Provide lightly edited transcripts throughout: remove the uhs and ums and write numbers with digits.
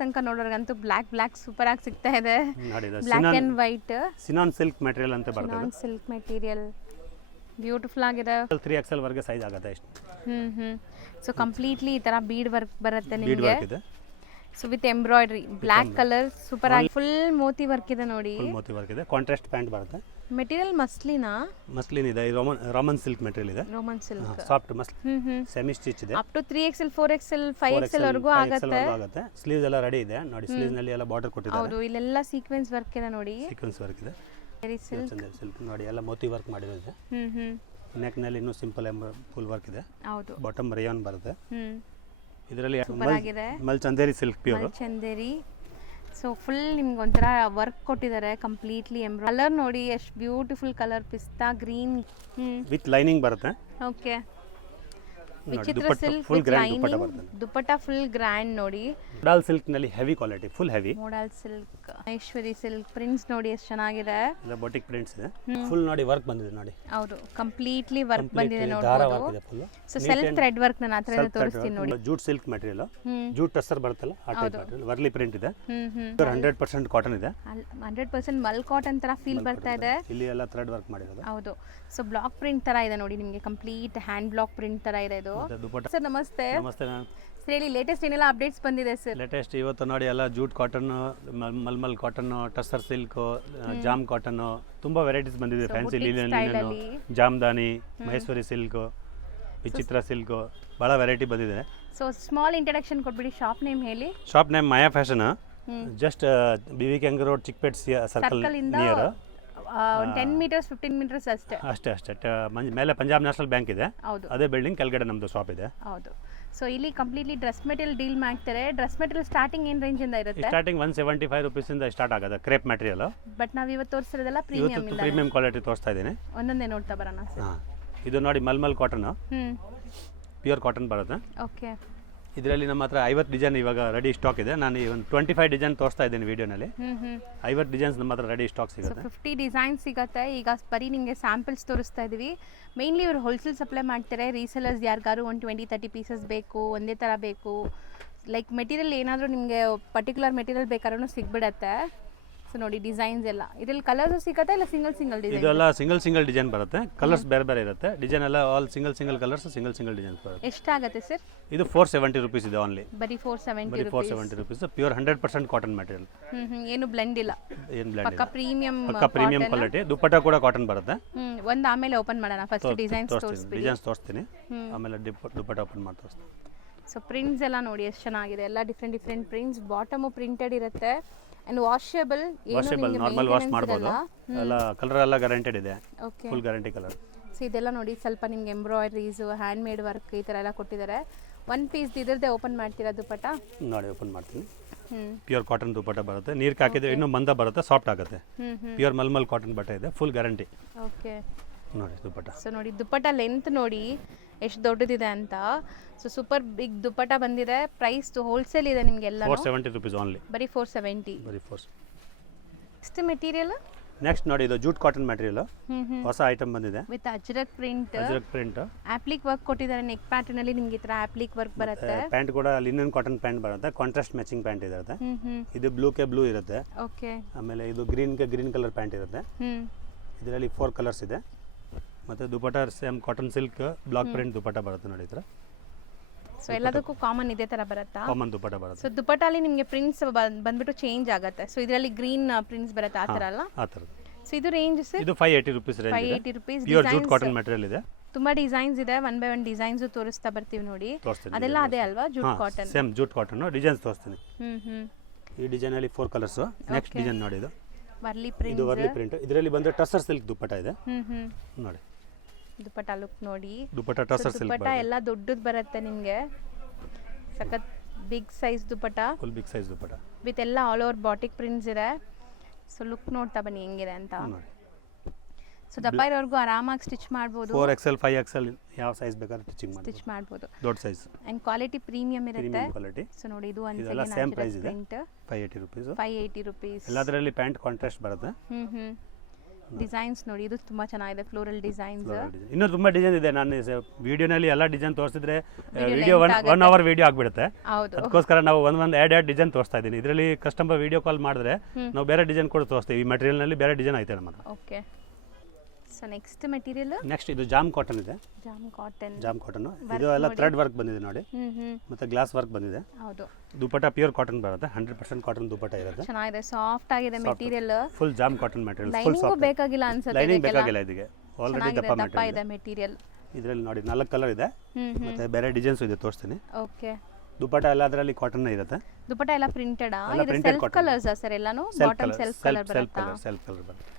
ತನಕ ನೋಡೋರ್ಗಂತೂ black super ಆಗಿ ಸಿಗ್ತಾ ಇದೆ. ನೋಡಿ ಇದು black and white Sinan silk material ಅಂತ ಬರ್ತದೆ. ನಾನ್ ಸಿಲ್ಕ್ ಮೆಟೀರಿಯಲ್ ಬ್ಯೂಟಿಫುಲ್ ಆಗಿದೆ. 3XL ವರೆಗೆ ಸೈಜ್ ಆಗುತ್ತೆ ಇಷ್ಟು. ಸೊ ಕಂಪ್ಲೀಟ್ಲಿ ಈ ತರ ಬೀಡ್ ವರ್ಕ್ ಬರುತ್ತೆ ಬೀಡ್ ನಿಮಗೆ. ವರ್ಕ್ ಇದೆ. So with embroidery black colour super ಆಗಿ ಫುಲ್ ಮೋತಿ ವರ್ಕ್ ಇದೆ ನೋಡಿ. ಫುಲ್ ಮೋತಿ ವರ್ಕ್ ಇದೆ. ಕಾಂಟ್ರಾಸ್ಟ್ ಪ್ಯಾಂಟ್ ಬರುತ್ತೆ. ಮೆಟೀರಿಯಲ್ ಮಸ್ಲಿನಾ? ಮಸ್ಲಿನ್ ಇದೆ. ರಾಮನ್ ಸಿಲ್ಕ್ ಮೆಟೀರಿಯಲ್ ಇದೆ. Roman silk soft muslin semi stitch ಇದೆ. Up to 3XL 4XL 5XL ವರೆಗೂ ಆಗುತ್ತೆ. ಸ್ಲೀವ್ಸ್ ಎಲ್ಲ ರೆಡಿ ಇದೆ ನೋಡಿ. ಸ್ಲೀವ್ಸ್ ನಲ್ಲಿ ಎಲ್ಲ ಬಾರ್ಡರ್ ಕೊಟ್ಟಿದ್ದಾರೆ. ಹೌದು, ಇಲ್ಲೆಲ್ಲ ಸೀಕ್ವೆನ್ಸ್ ವರ್ಕ್ ಇದೆ ನೋಡಿ. ಸೀಕ್ವೆನ್ಸ್ ವರ್ಕ್ ಇದೆ. ವೆರಿ ಸಿಲ್ಕ್ ನೋಡಿ ಎಲ್ಲ ಮೋತಿ ವರ್ಕ್ ಮಾಡಿರೋದು. ನೆಕ್ ನಲ್ಲಿ ಇನ್ನೂ ಸಿಂಪಲ್ ಫುಲ್ ವರ್ಕ್ ಇದೆ. ಹೌದು, ಬಾಟಮ್ ರೇಯಾನ್ ಬರುತ್ತೆ. ಇದರಲ್ಲಿ ಆಗಿದೆ ಮಲ್ Chanderi silk pure. Chanderi. So full ನಿಮ್ಗೆ ಒಂಥರ ವರ್ಕ್ ಕೊಟ್ಟಿದ್ದಾರೆ ಕಂಪ್ಲೀಟ್ಲಿ. ಕಲರ್ ನೋಡಿ ಎಷ್ಟು ಬ್ಯೂಟಿಫುಲ್ ಕಲರ್, ಪಿಸ್ತಾ ಗ್ರೀನ್ ವಿತ್ ಲೈನಿಂಗ್ ಬರುತ್ತೆ. ಓಕೆ, ವಿಚಿತ್ರ silk with lining. Dupatta full grand ನೋಡಿ. ಮೋಡಲ್ ಸಿಲ್ಕ್ ನಲ್ಲಿ heavy quality, full heavy. Modal silk, Maheshwari silk prints ನೋಡಿ ಎಷ್ಟು ಚೆನ್ನಾಗಿದೆ. ಇಲ್ಲ ಬೊಟಿಕ್ ಪ್ರಿಂಟ್ಸ್ ಇದೆ. ಫುಲ್ ನೋಡಿ ವರ್ಕ್ ಬಂದಿದೆ ನೋಡಿ. ಹೌದು, ಕಂಪ್ಲೀಟ್ಲಿ ವರ್ಕ್ ಬಂದಿದೆ ನೋಡಬಹುದು. ಸೊ ಸೆಲ್ಫ್ ಥ್ರೆಡ್ ವರ್ಕ್ ನಾನು ಆತರ ತೋರಿಸ್ತೀನಿ ನೋಡಿ. Jute silk material, jute tussar ಬರುತ್ತಲ್ಲ ಆ ಟೈಪ್ ಮೆಟೀರಿಯಲ್. ವರ್ಲಿ ಪ್ರಿಂಟ್ ಇದೆ. 100% ಕಾಟನ್ ಇದೆ. 100% ಮಲ್ ಕಾಟನ್ ತರ ಫೀಲ್ ಬರ್ತಾ ಇದೆ. ಇಲ್ಲಿ ಎಲ್ಲ ಥ್ರೆಡ್ ವರ್ಕ್ ಮಾಡಿರೋದು. ಹೌದು, ಸೊ ಬ್ಲಾಕ್ ಪ್ರಿಂಟ್ ತರ ಇದೆ ನೋಡಿ ನಿಮಗೆ. ಕಂಪ್ಲೀಟ್ ಹ್ಯಾಂಡ್ ಬ್ಲಾಕ್ ಪ್ರಿಂಟ್ ತರ ಇದೆ ಇದು. ಸರ್ ನಮಸ್ತೆ. ನಮಸ್ತೆ ಮ್ಯಾಮ್. ಸರ್ ಹೇಳಿ, ಲೇಟೆಸ್ಟ್ ಏನೆಲ್ಲ ಅಪ್ಡೇಟ್ಸ್ ಬಂದಿದೆ ಸರ್? ಲೇಟೆಸ್ಟ್ ಇವತ್ತು ನೋಡಿ ಎಲ್ಲ ಜೂಟ್ ಕಾಟನ್, ಮಲ್ಮಲ್ cotton, tussar silk, jam cotton, ತುಂಬಾ ವೆರೈಟೀಸ್ ಬಂದಿದೆ. Fancy linen, Jamdani, Maheshwari silk, ವಿಚಿತ್ರ ಸಿಲ್ಕ್, ಬಹಳ ವೆರೈಟಿ ಬಂದಿದೆ. ಸೊ ಸ್ಮಾಲ್ ಇಂಟ್ರಡಕ್ಷನ್ ಕೊಟ್ಬಿಡಿ, ಶಾಪ್ ನೇಮ್ ಹೇಳಿ. Shop name Maya fashion, just BV King road, Chickpet circle near. 10 meters 15 meters ಅಷ್ಟೇ. ಮೇಲೆ ಪಂಜಾಬ್ ನ್ಯಾಷನಲ್ ಬ್ಯಾಂಕ್ ಇದೆ. ಹೌದು, ಅದೇ ಬಿಲ್ಡಿಂಗ್ ಕೆಳಗಡೆ ನಮ್ಮದು ಶಾಪ್ ಇದೆ. ಹೌದು. ಸೊ ಇಲ್ಲಿ ಕಂಪ್ಲೀಟ್ಲಿ ಡ್ರೆಸ್ ಮೆಟೀರಿಯಲ್ ಡೀಲ್ ಮಾಡ್ತಾರೆ. ಡ್ರೆಸ್ ಮೆಟೀರಿಯಲ್ ಸ್ಟಾರ್ಟಿಂಗ್ ಏನು ರೇಂಜ್ ಇಂದ ಇರುತ್ತೆ? ಸ್ಟಾರ್ಟಿಂಗ್ 175 rupees ಇಂದ ಸ್ಟಾರ್ಟ್ ಆಗುತ್ತೆ ಕ್ರೇಪ್ ಮೆಟೀರಿಯಲ್. ಬಟ್ ನಾವು ಇವತ್ತು ತೋರಿಸಿರೋದೆಲ್ಲ ಪ್ರೀಮಿಯಂ ಇಂದ. ಪ್ರೀಮಿಯಂ ಕ್ವಾಲಿಟಿ ತೋರಿಸ್ತಾ ಇದ್ದೀನಿ. ಒಂದೊಂದೇ ನೋಡ್ತಾ ಬರೋಣ ಸರ್. ಇದು ನೋಡಿ ಮಲ್ಮಲ್ ಕಾಟನ್, ಪ್ಯೂರ್ ಕಾಟನ್ ಬರುತ್ತೆ. ಓಕೆ, ಇದರಲ್ಲಿ ನಮ್ಮ ಹತ್ರ 50 ಡಿಸೈನ್ ಇವಾಗ ರೆಡಿ ಸ್ಟಾಕ್ ಇದೆ. ನಾನು ಒಂದು 25 ಡಿಸೈನ್ ತೋರಿಸ್ತಾ ಇದ್ದೀನಿ ವಿಡಿಯೋನಲ್ಲಿ. 50 ಡಿಸೈನ್ಸ್ ನಮ್ಮ ಹತ್ರ ರೆಡಿ ಸ್ಟಾಕ್ ಸಿಗುತ್ತೆ. 50 ಡಿಸೈನ್ಸ್ ಸಿಗುತ್ತೆ. ಈಗ ಬರೀ ನಿಮಗೆ ಸ್ಯಾಂಪಲ್ಸ್ ತೋರಿಸ್ತಾ ಇದ್ದೀವಿ. ಮೇನ್ಲಿ ಇವರು ಹೋಲ್ಸೇಲ್ ಸಪ್ಲೈ ಮಾಡ್ತಾರೆ. ರೀಸೆಲರ್ಸ್ ಯಾರಿಗಾರು ಒಂದು 20-30 ಪೀಸಸ್ ಬೇಕು, ಒಂದೇ ಥರ ಬೇಕು, ಲೈಕ್ ಮೆಟೀರಿಯಲ್ ಏನಾದರೂ ನಿಮಗೆ ಪರ್ಟಿಕ್ಯುಲರ್ ಮೆಟೀರಿಯಲ್ ಬೇಕಾದ್ರೂ ಸಿಗ್ಬಿಡತ್ತೆ. ಸೊ ನೋಡಿ ಡಿಸೈನ್ಸ್ ಎಲ್ಲ ಇದರಲ್ಲಿ ಕಲರ್ಸ್ ಸಿಗುತ್ತೆ, ಇಲ್ಲ ಸಿಂಗಲ್ ಡಿಸೈನ್? ಇದೆಲ್ಲ ಸಿಂಗಲ್ ಡಿಸೈನ್ ಬರುತ್ತೆ. ಕಲರ್ಸ್ ಬೇರೆ ಬೇರೆ ಇರುತ್ತೆ. ಡಿಸೈನ್ ಎಲ್ಲ all single colours, single designs ಬರುತ್ತೆ. ಎಷ್ಟಾಗುತ್ತೆ ಸರ್? ಇದು 470 rupees ಇದೆ ಓನ್ಲಿ. ಬರೀ 470 rupees. Pure 100% cotton material. ಏನು ಬ್ಲೆಂಡ್ ಇಲ್ಲ. ಏನು ಬ್ಲೆಂಡ್ ಪಕ್ಕ ಪ್ರೀಮಿಯಂ ಕ್ವಾಲಿಟಿ. ದುಪಟ್ಟ ಕೂಡ ಕಾಟನ್ ಬರುತ್ತೆ. ಒಂದು ಆಮೇಲೆ ಓಪನ್ ಮಾಡೋಣ. ಫಸ್ಟ್ ಡಿಸೈನ್ಸ್ ತೋರಿಸ್ತೀನಿ, ಆಮೇಲೆ ದುಪಟ್ಟ ಓಪನ್ ಮಾಡಿ ತೋರಿಸ್ತೀನಿ. ಸೊ ಪ್ರಿಂಟ್ಸ್ ಎಲ್ಲ ನೋಡಿ ಎಷ್ಟು ಚೆನ್ನಾಗಿದೆ. ಎಲ್ಲ ಡಿಫ್ರೆಂಟ್ ಪ್ರಿಂಟ್ಸ್. ಬಾಟಮು ಪ್ರಿಂಟೆಡ್ ಇರುತ್ತೆ. ಅಂಡ್ ವಾಷೇಬಲ್, ನಾರ್ಮಲ್ ವಾಶ್ ಮಾಡಬಹುದು. ಎಲ್ಲ ಕಲರ್ ಎಲ್ಲ ಗ್ಯಾರಂಟೆಡ್ ಇದೆ. Full guarantee colour. ಸೊ ಇದೆಲ್ಲ ನೋಡಿ ಸ್ವಲ್ಪ ನಿಮ್ಗೆ ಎಂಬ್ರಾಯ್ಡ್ರೀಸ್, ಹ್ಯಾಂಡ್ ಮೇಡ್ ವರ್ಕ್ ಈ ಥರ ಎಲ್ಲ ಕೊಟ್ಟಿದ್ದಾರೆ. ಒನ್ ಪೀಸ್ ಇದ್ರದ್ದೇ ಓಪನ್ ಮಾಡ್ತೀರಾ ದುಪಟ್ಟ? ನೋಡಿ ಓಪನ್ ಮಾಡ್ತೀನಿ. ಪ್ಯೂರ್ ಕಾಟನ್ ದುಪಟ್ಟ ಬರುತ್ತೆ. ನೀರು ಹಾಕಿದ್ರೆ ಇನ್ನೂ ಮಂದ ಬರುತ್ತೆ, ಸಾಫ್ಟ್ ಆಗುತ್ತೆ. ಪ್ಯೂರ್ ಮಲ್ಮಲ್ ಕಾಟನ್ ಬಟ್ಟೆ ಇದೆ, ಫುಲ್ ಗ್ಯಾರಂಟಿ. ಓಕೆ, ನೋಡಿ ದುಪಟ್ಟ. ಸೊ ನೋಡಿ ದುಪಟ್ಟ ಲೆಂತ್ ನೋಡಿ ಎಷ್ಟು ದೊಡ್ಡದಿದೆ ಅಂತ. ಸೊ ಸೂಪರ್ ಬಿಗ್ ದುಪಟ್ಟ ಬಂದಿದೆ. ಪ್ರೈಸ್ ಹೋಲ್ಸೇಲ್ ಇದೆ ನಿಮಗೆಲ್ಲ. 470 rupees ಓನ್ಲಿ. ಬರೀ 470. ಬರೀ 470. Next material. ನೆಕ್ಸ್ಟ್ ನೋಡಿ ಇದು ಜೂಟ್ ಕಾಟನ್ ಮೆಟೀರಿಯಲ್, ಹೊಸ ಐಟಮ್ ಬಂದಿದೆ. With Ajrak print. Applique work ಕೊಟ್ಟಿದ್ದಾರೆ. ನೆಕ್ ಪ್ಯಾಟರ್ನ್ ಅಲ್ಲಿ ನಿಮಗೆ ಈ ತರ ಆಪ್ಲಿಕ್ ವರ್ಕ್ ಬರುತ್ತೆ. ಪ್ಯಾಂಟ್ ಕೂಡ ಲಿನನ್ ಕಾಟನ್ ಪ್ಯಾಂಟ್ ಬರುತ್ತೆ. ಕಾಂಟ್ರಾಸ್ಟ್ ಮ್ಯಾಚಿಂಗ್ ಪ್ಯಾಂಟ್ ಇರುತ್ತೆ. ಇದು ಬ್ಲೂ ಇರುತ್ತೆ. ಓಕೆ, ಆಮೇಲೆ ಇದು ಗ್ರೀನ್ ಕಲರ್ ಪ್ಯಾಂಟ್ ಇರುತ್ತೆ. ಇದರಲ್ಲಿ 4 ಕಲರ್ಸ್ ಇದೆ. ಮತ್ತೆ dupatta same cotton silk block print dupatta ಬರುತ್ತೆ ನೋಡಿ ಈ ಥರ. ಸೊ ಎಲ್ಲದಕ್ಕೂ ಕಾಮನ್ ಇದೇ ತರ ಬರುತ್ತಾ? ಕಾಮನ್ ದುಪಟ್ಟ ಬರುತ್ತೆ. ಸೊ ದುಪಟ್ಟಲ್ಲಿ ನಿಮಗೆ ಪ್ರಿಂಟ್ಸ್ ಬಂದ್ಬಿಟ್ಟು ಚೇಂಜ್ ಆಗುತ್ತೆ. ಸೊ ಇದರಲ್ಲಿ ಗ್ರೀನ್ ಪ್ರಿಂಟ್ಸ್ ಬರುತ್ತೆ ಆ ಥರ ಅಲ್ಲ? ಆ ಥರ. ಸೊ ಇದು ರೇಂಜ್ ಸರ್? ಇದು 580 rupees ರೇಂಜ್ ಇದೆ. 580 rupees. Pure jute cotton material ಇದೆ. ತುಂಬಾ ಡಿಸೈನ್ಸ್ ಇದೆ. ಒನ್ ಬೈ ಒನ್ ಡಿಸೈನ್ಸ್ ತೋರಿಸ್ತಾ ಬರ್ತೀವಿ ನೋಡಿ. ಅದೆಲ್ಲ ಅದೇ ಅಲ್ವಾ jute cotton? Same jute cotton. Designs ತೋರಿಸ್ತೀನಿ. ಈ ಡಿಸೈನ್ ಅಲ್ಲಿ 4 ಕಲರ್ಸ್. ನೆಕ್ಸ್ಟ್ ಡಿಸೈನ್ ನೋಡಿ ಇದು ವರ್ಲಿ ಪ್ರಿಂಟ್. ಇದು ವರ್ಲಿ ಪ್ರಿಂಟ್. ಇದರಲ್ಲಿ ಬಂದ್ರೆ ಟಸರ್ ಸಿಲ್ಕ್ ದುಪಟ್ಟ ಇದೆ ನೋಡಿ. ದುಪಟ್ಟ ಲುಕ್ ನೋಡಿ. ದುಪಟ್ಟ ಟಸರ್ ಸಿಲ್ಕ್ ದುಪಟ್ಟ ಎಲ್ಲ ದೊಡ್ಡದು ಬರುತ್ತೆ ನಿಮಗೆ. ಸಖತ್ big size dupatta. Full big size dupatta with ಎಲ್ಲ ಆಲ್ ಓವರ್ ಬಾಟಿಕ್ ಪ್ರಿಂಟ್ಸ್ ಇದೆ. ಸೊ ಲುಕ್ ನೋಡ್ತಾ ಬನ್ನಿ ಹೆಂಗಿದೆ ಅಂತ. ಸೊ ದಪ್ಪ ಇರೋರ್ಗೂ ಆರಾಮಾಗಿ ಸ್ಟಿಚ್ ಮಾಡ್ಬೋದು. 4XL 5XL ಯಾವ ಸೈಜ್ ಬೇಕಾದ್ರೆ ಸ್ಟಿಚ್ ಮಾಡ್ಬೋದು. ದೊಡ್ಡ ಸೈಜ್. ಅಂಡ್ ಕ್ವಾಲಿಟಿ ಪ್ರೀಮಿಯಂ ಇರುತ್ತೆ. ಕ್ವಾಲಿಟಿ. ಸೊ ನೋಡಿ ಇದು ಒಂದು ಎಲ್ಲ ಸೇಮ್ ಪ್ರೈಸ್ ಇದೆ. 580 rupees. 580 rupees. ಎಲ್ಲದರಲ್ಲಿ ಪ್ಯಾಂಟ್ ಕಾಂಟ್ರಾಸ್ಟ್ ಬರುತ್ತೆ. ಡಿಸೈನ್ಸ್ ನೋಡಿ, ಇದು ತುಂಬ ಚೆನ್ನಾಗಿದೆ, ಫ್ಲೋರಲ್ ಡಿಸೈನ್ಸ್. ಇನ್ನೂ ತುಂಬ ಡಿಸೈನ್ ಇದೆ. ನಾನು ವಿಡಿಯೋನಲ್ಲಿ ಎಲ್ಲ ಡಿಸೈನ್ ತೋರಿಸಿದ್ರೆ ವಿಡಿಯೋ length 1 ಅವರ್ ವಿಡಿಯೋ ಆಗಿಬಿಡುತ್ತೆ. ಹೌದು, ಅದಕ್ಕೋಸ್ಕರ ನಾವು ಒಂದು ಆ್ಯಡ್ ಡಿಸೈನ್ ತೋರಿಸ್ತಾ ಇದ್ದೀನಿ. ಇದರಲ್ಲಿ ಕಸ್ಟಮರ್ ವಿಡಿಯೋ ಕಾಲ್ ಮಾಡಿದ್ರೆ ನಾವು ಬೇರೆ ಡಿಸೈನ್ ಕೂಡ ತೋರಿಸ್ತೀವಿ. ಈ ಮೆಟೀರಿಯಲ್ನಲ್ಲಿ ಬೇರೆ ಡಿಸೈನ್ ಐತೆ ನಮ್ಮದು. Okay. So next material next ಇದು ಜಾಮ್ ಕಾಟನ್ ಇದೆ. Jam cotton. ಜಾಮ್ ಕಾಟನ್ ಇದು ಎಲ್ಲ ಥ್ರೆಡ್ ವರ್ಕ್ ಬಂದಿದೆ ನೋಡಿ, ಮತ್ತೆ ಗ್ಲಾಸ್ ವರ್ಕ್ ಬಂದಿದೆ. ಹೌದು, ದುಪಟ್ಟ ಪ್ಯೂರ್ ಕಾಟನ್ ಬರುತ್ತೆ, 100% ಕಾಟನ್ ದುಪಟ್ಟ ಇರುತ್ತೆ. ಚೆನ್ನಾಗಿದೆ, ಸಾಫ್ಟ್ ಆಗಿದೆ material. Full jam cotton material, full lining soft. ಬೇಕಾಗಿಲ್ಲ ಅನ್ಸುತ್ತೆ, ಲೈನಿಂಗ್ ಬೇಕಾಗಿಲ್ಲ ಇದಕ್ಕೆ, ಆಲ್ರೆಡಿ ದಪ್ಪ ದಪ್ಪ ಇದೆ ಮೆಟೀರಿಯಲ್. ಮೆಟೀರಿಯಲ್. ಇದರಲ್ಲಿ ನೋಡಿ 4 ಕಲರ್ ಇದೆ, ಮತ್ತೆ ಬೇರೆ ಡಿಸೈನ್ಸ್ ಇದೆ, ತೋರಿಸ್ತೀನಿ. ಓಕೆ. ದುಪಟ್ಟ ಎಲ್ಲ ಅದರಲ್ಲಿ ಕಾಟನ್ ಇರುತ್ತೆ. ದುಪಟ್ಟ ಎಲ್ಲ ಪ್ರಿಂಟೆಡ್ ಎಲ್ಲ ಇದು printed self cotton. Colours sir ಎಲ್ಲಾನು? ಬಾಟಮ್ ಸೆಲ್ಫ್ ಕಲರ್ ಬರುತ್ತಾ? ಸೆಲ್ಫ್ ಕಲರ್ ಬರುತ್ತೆ.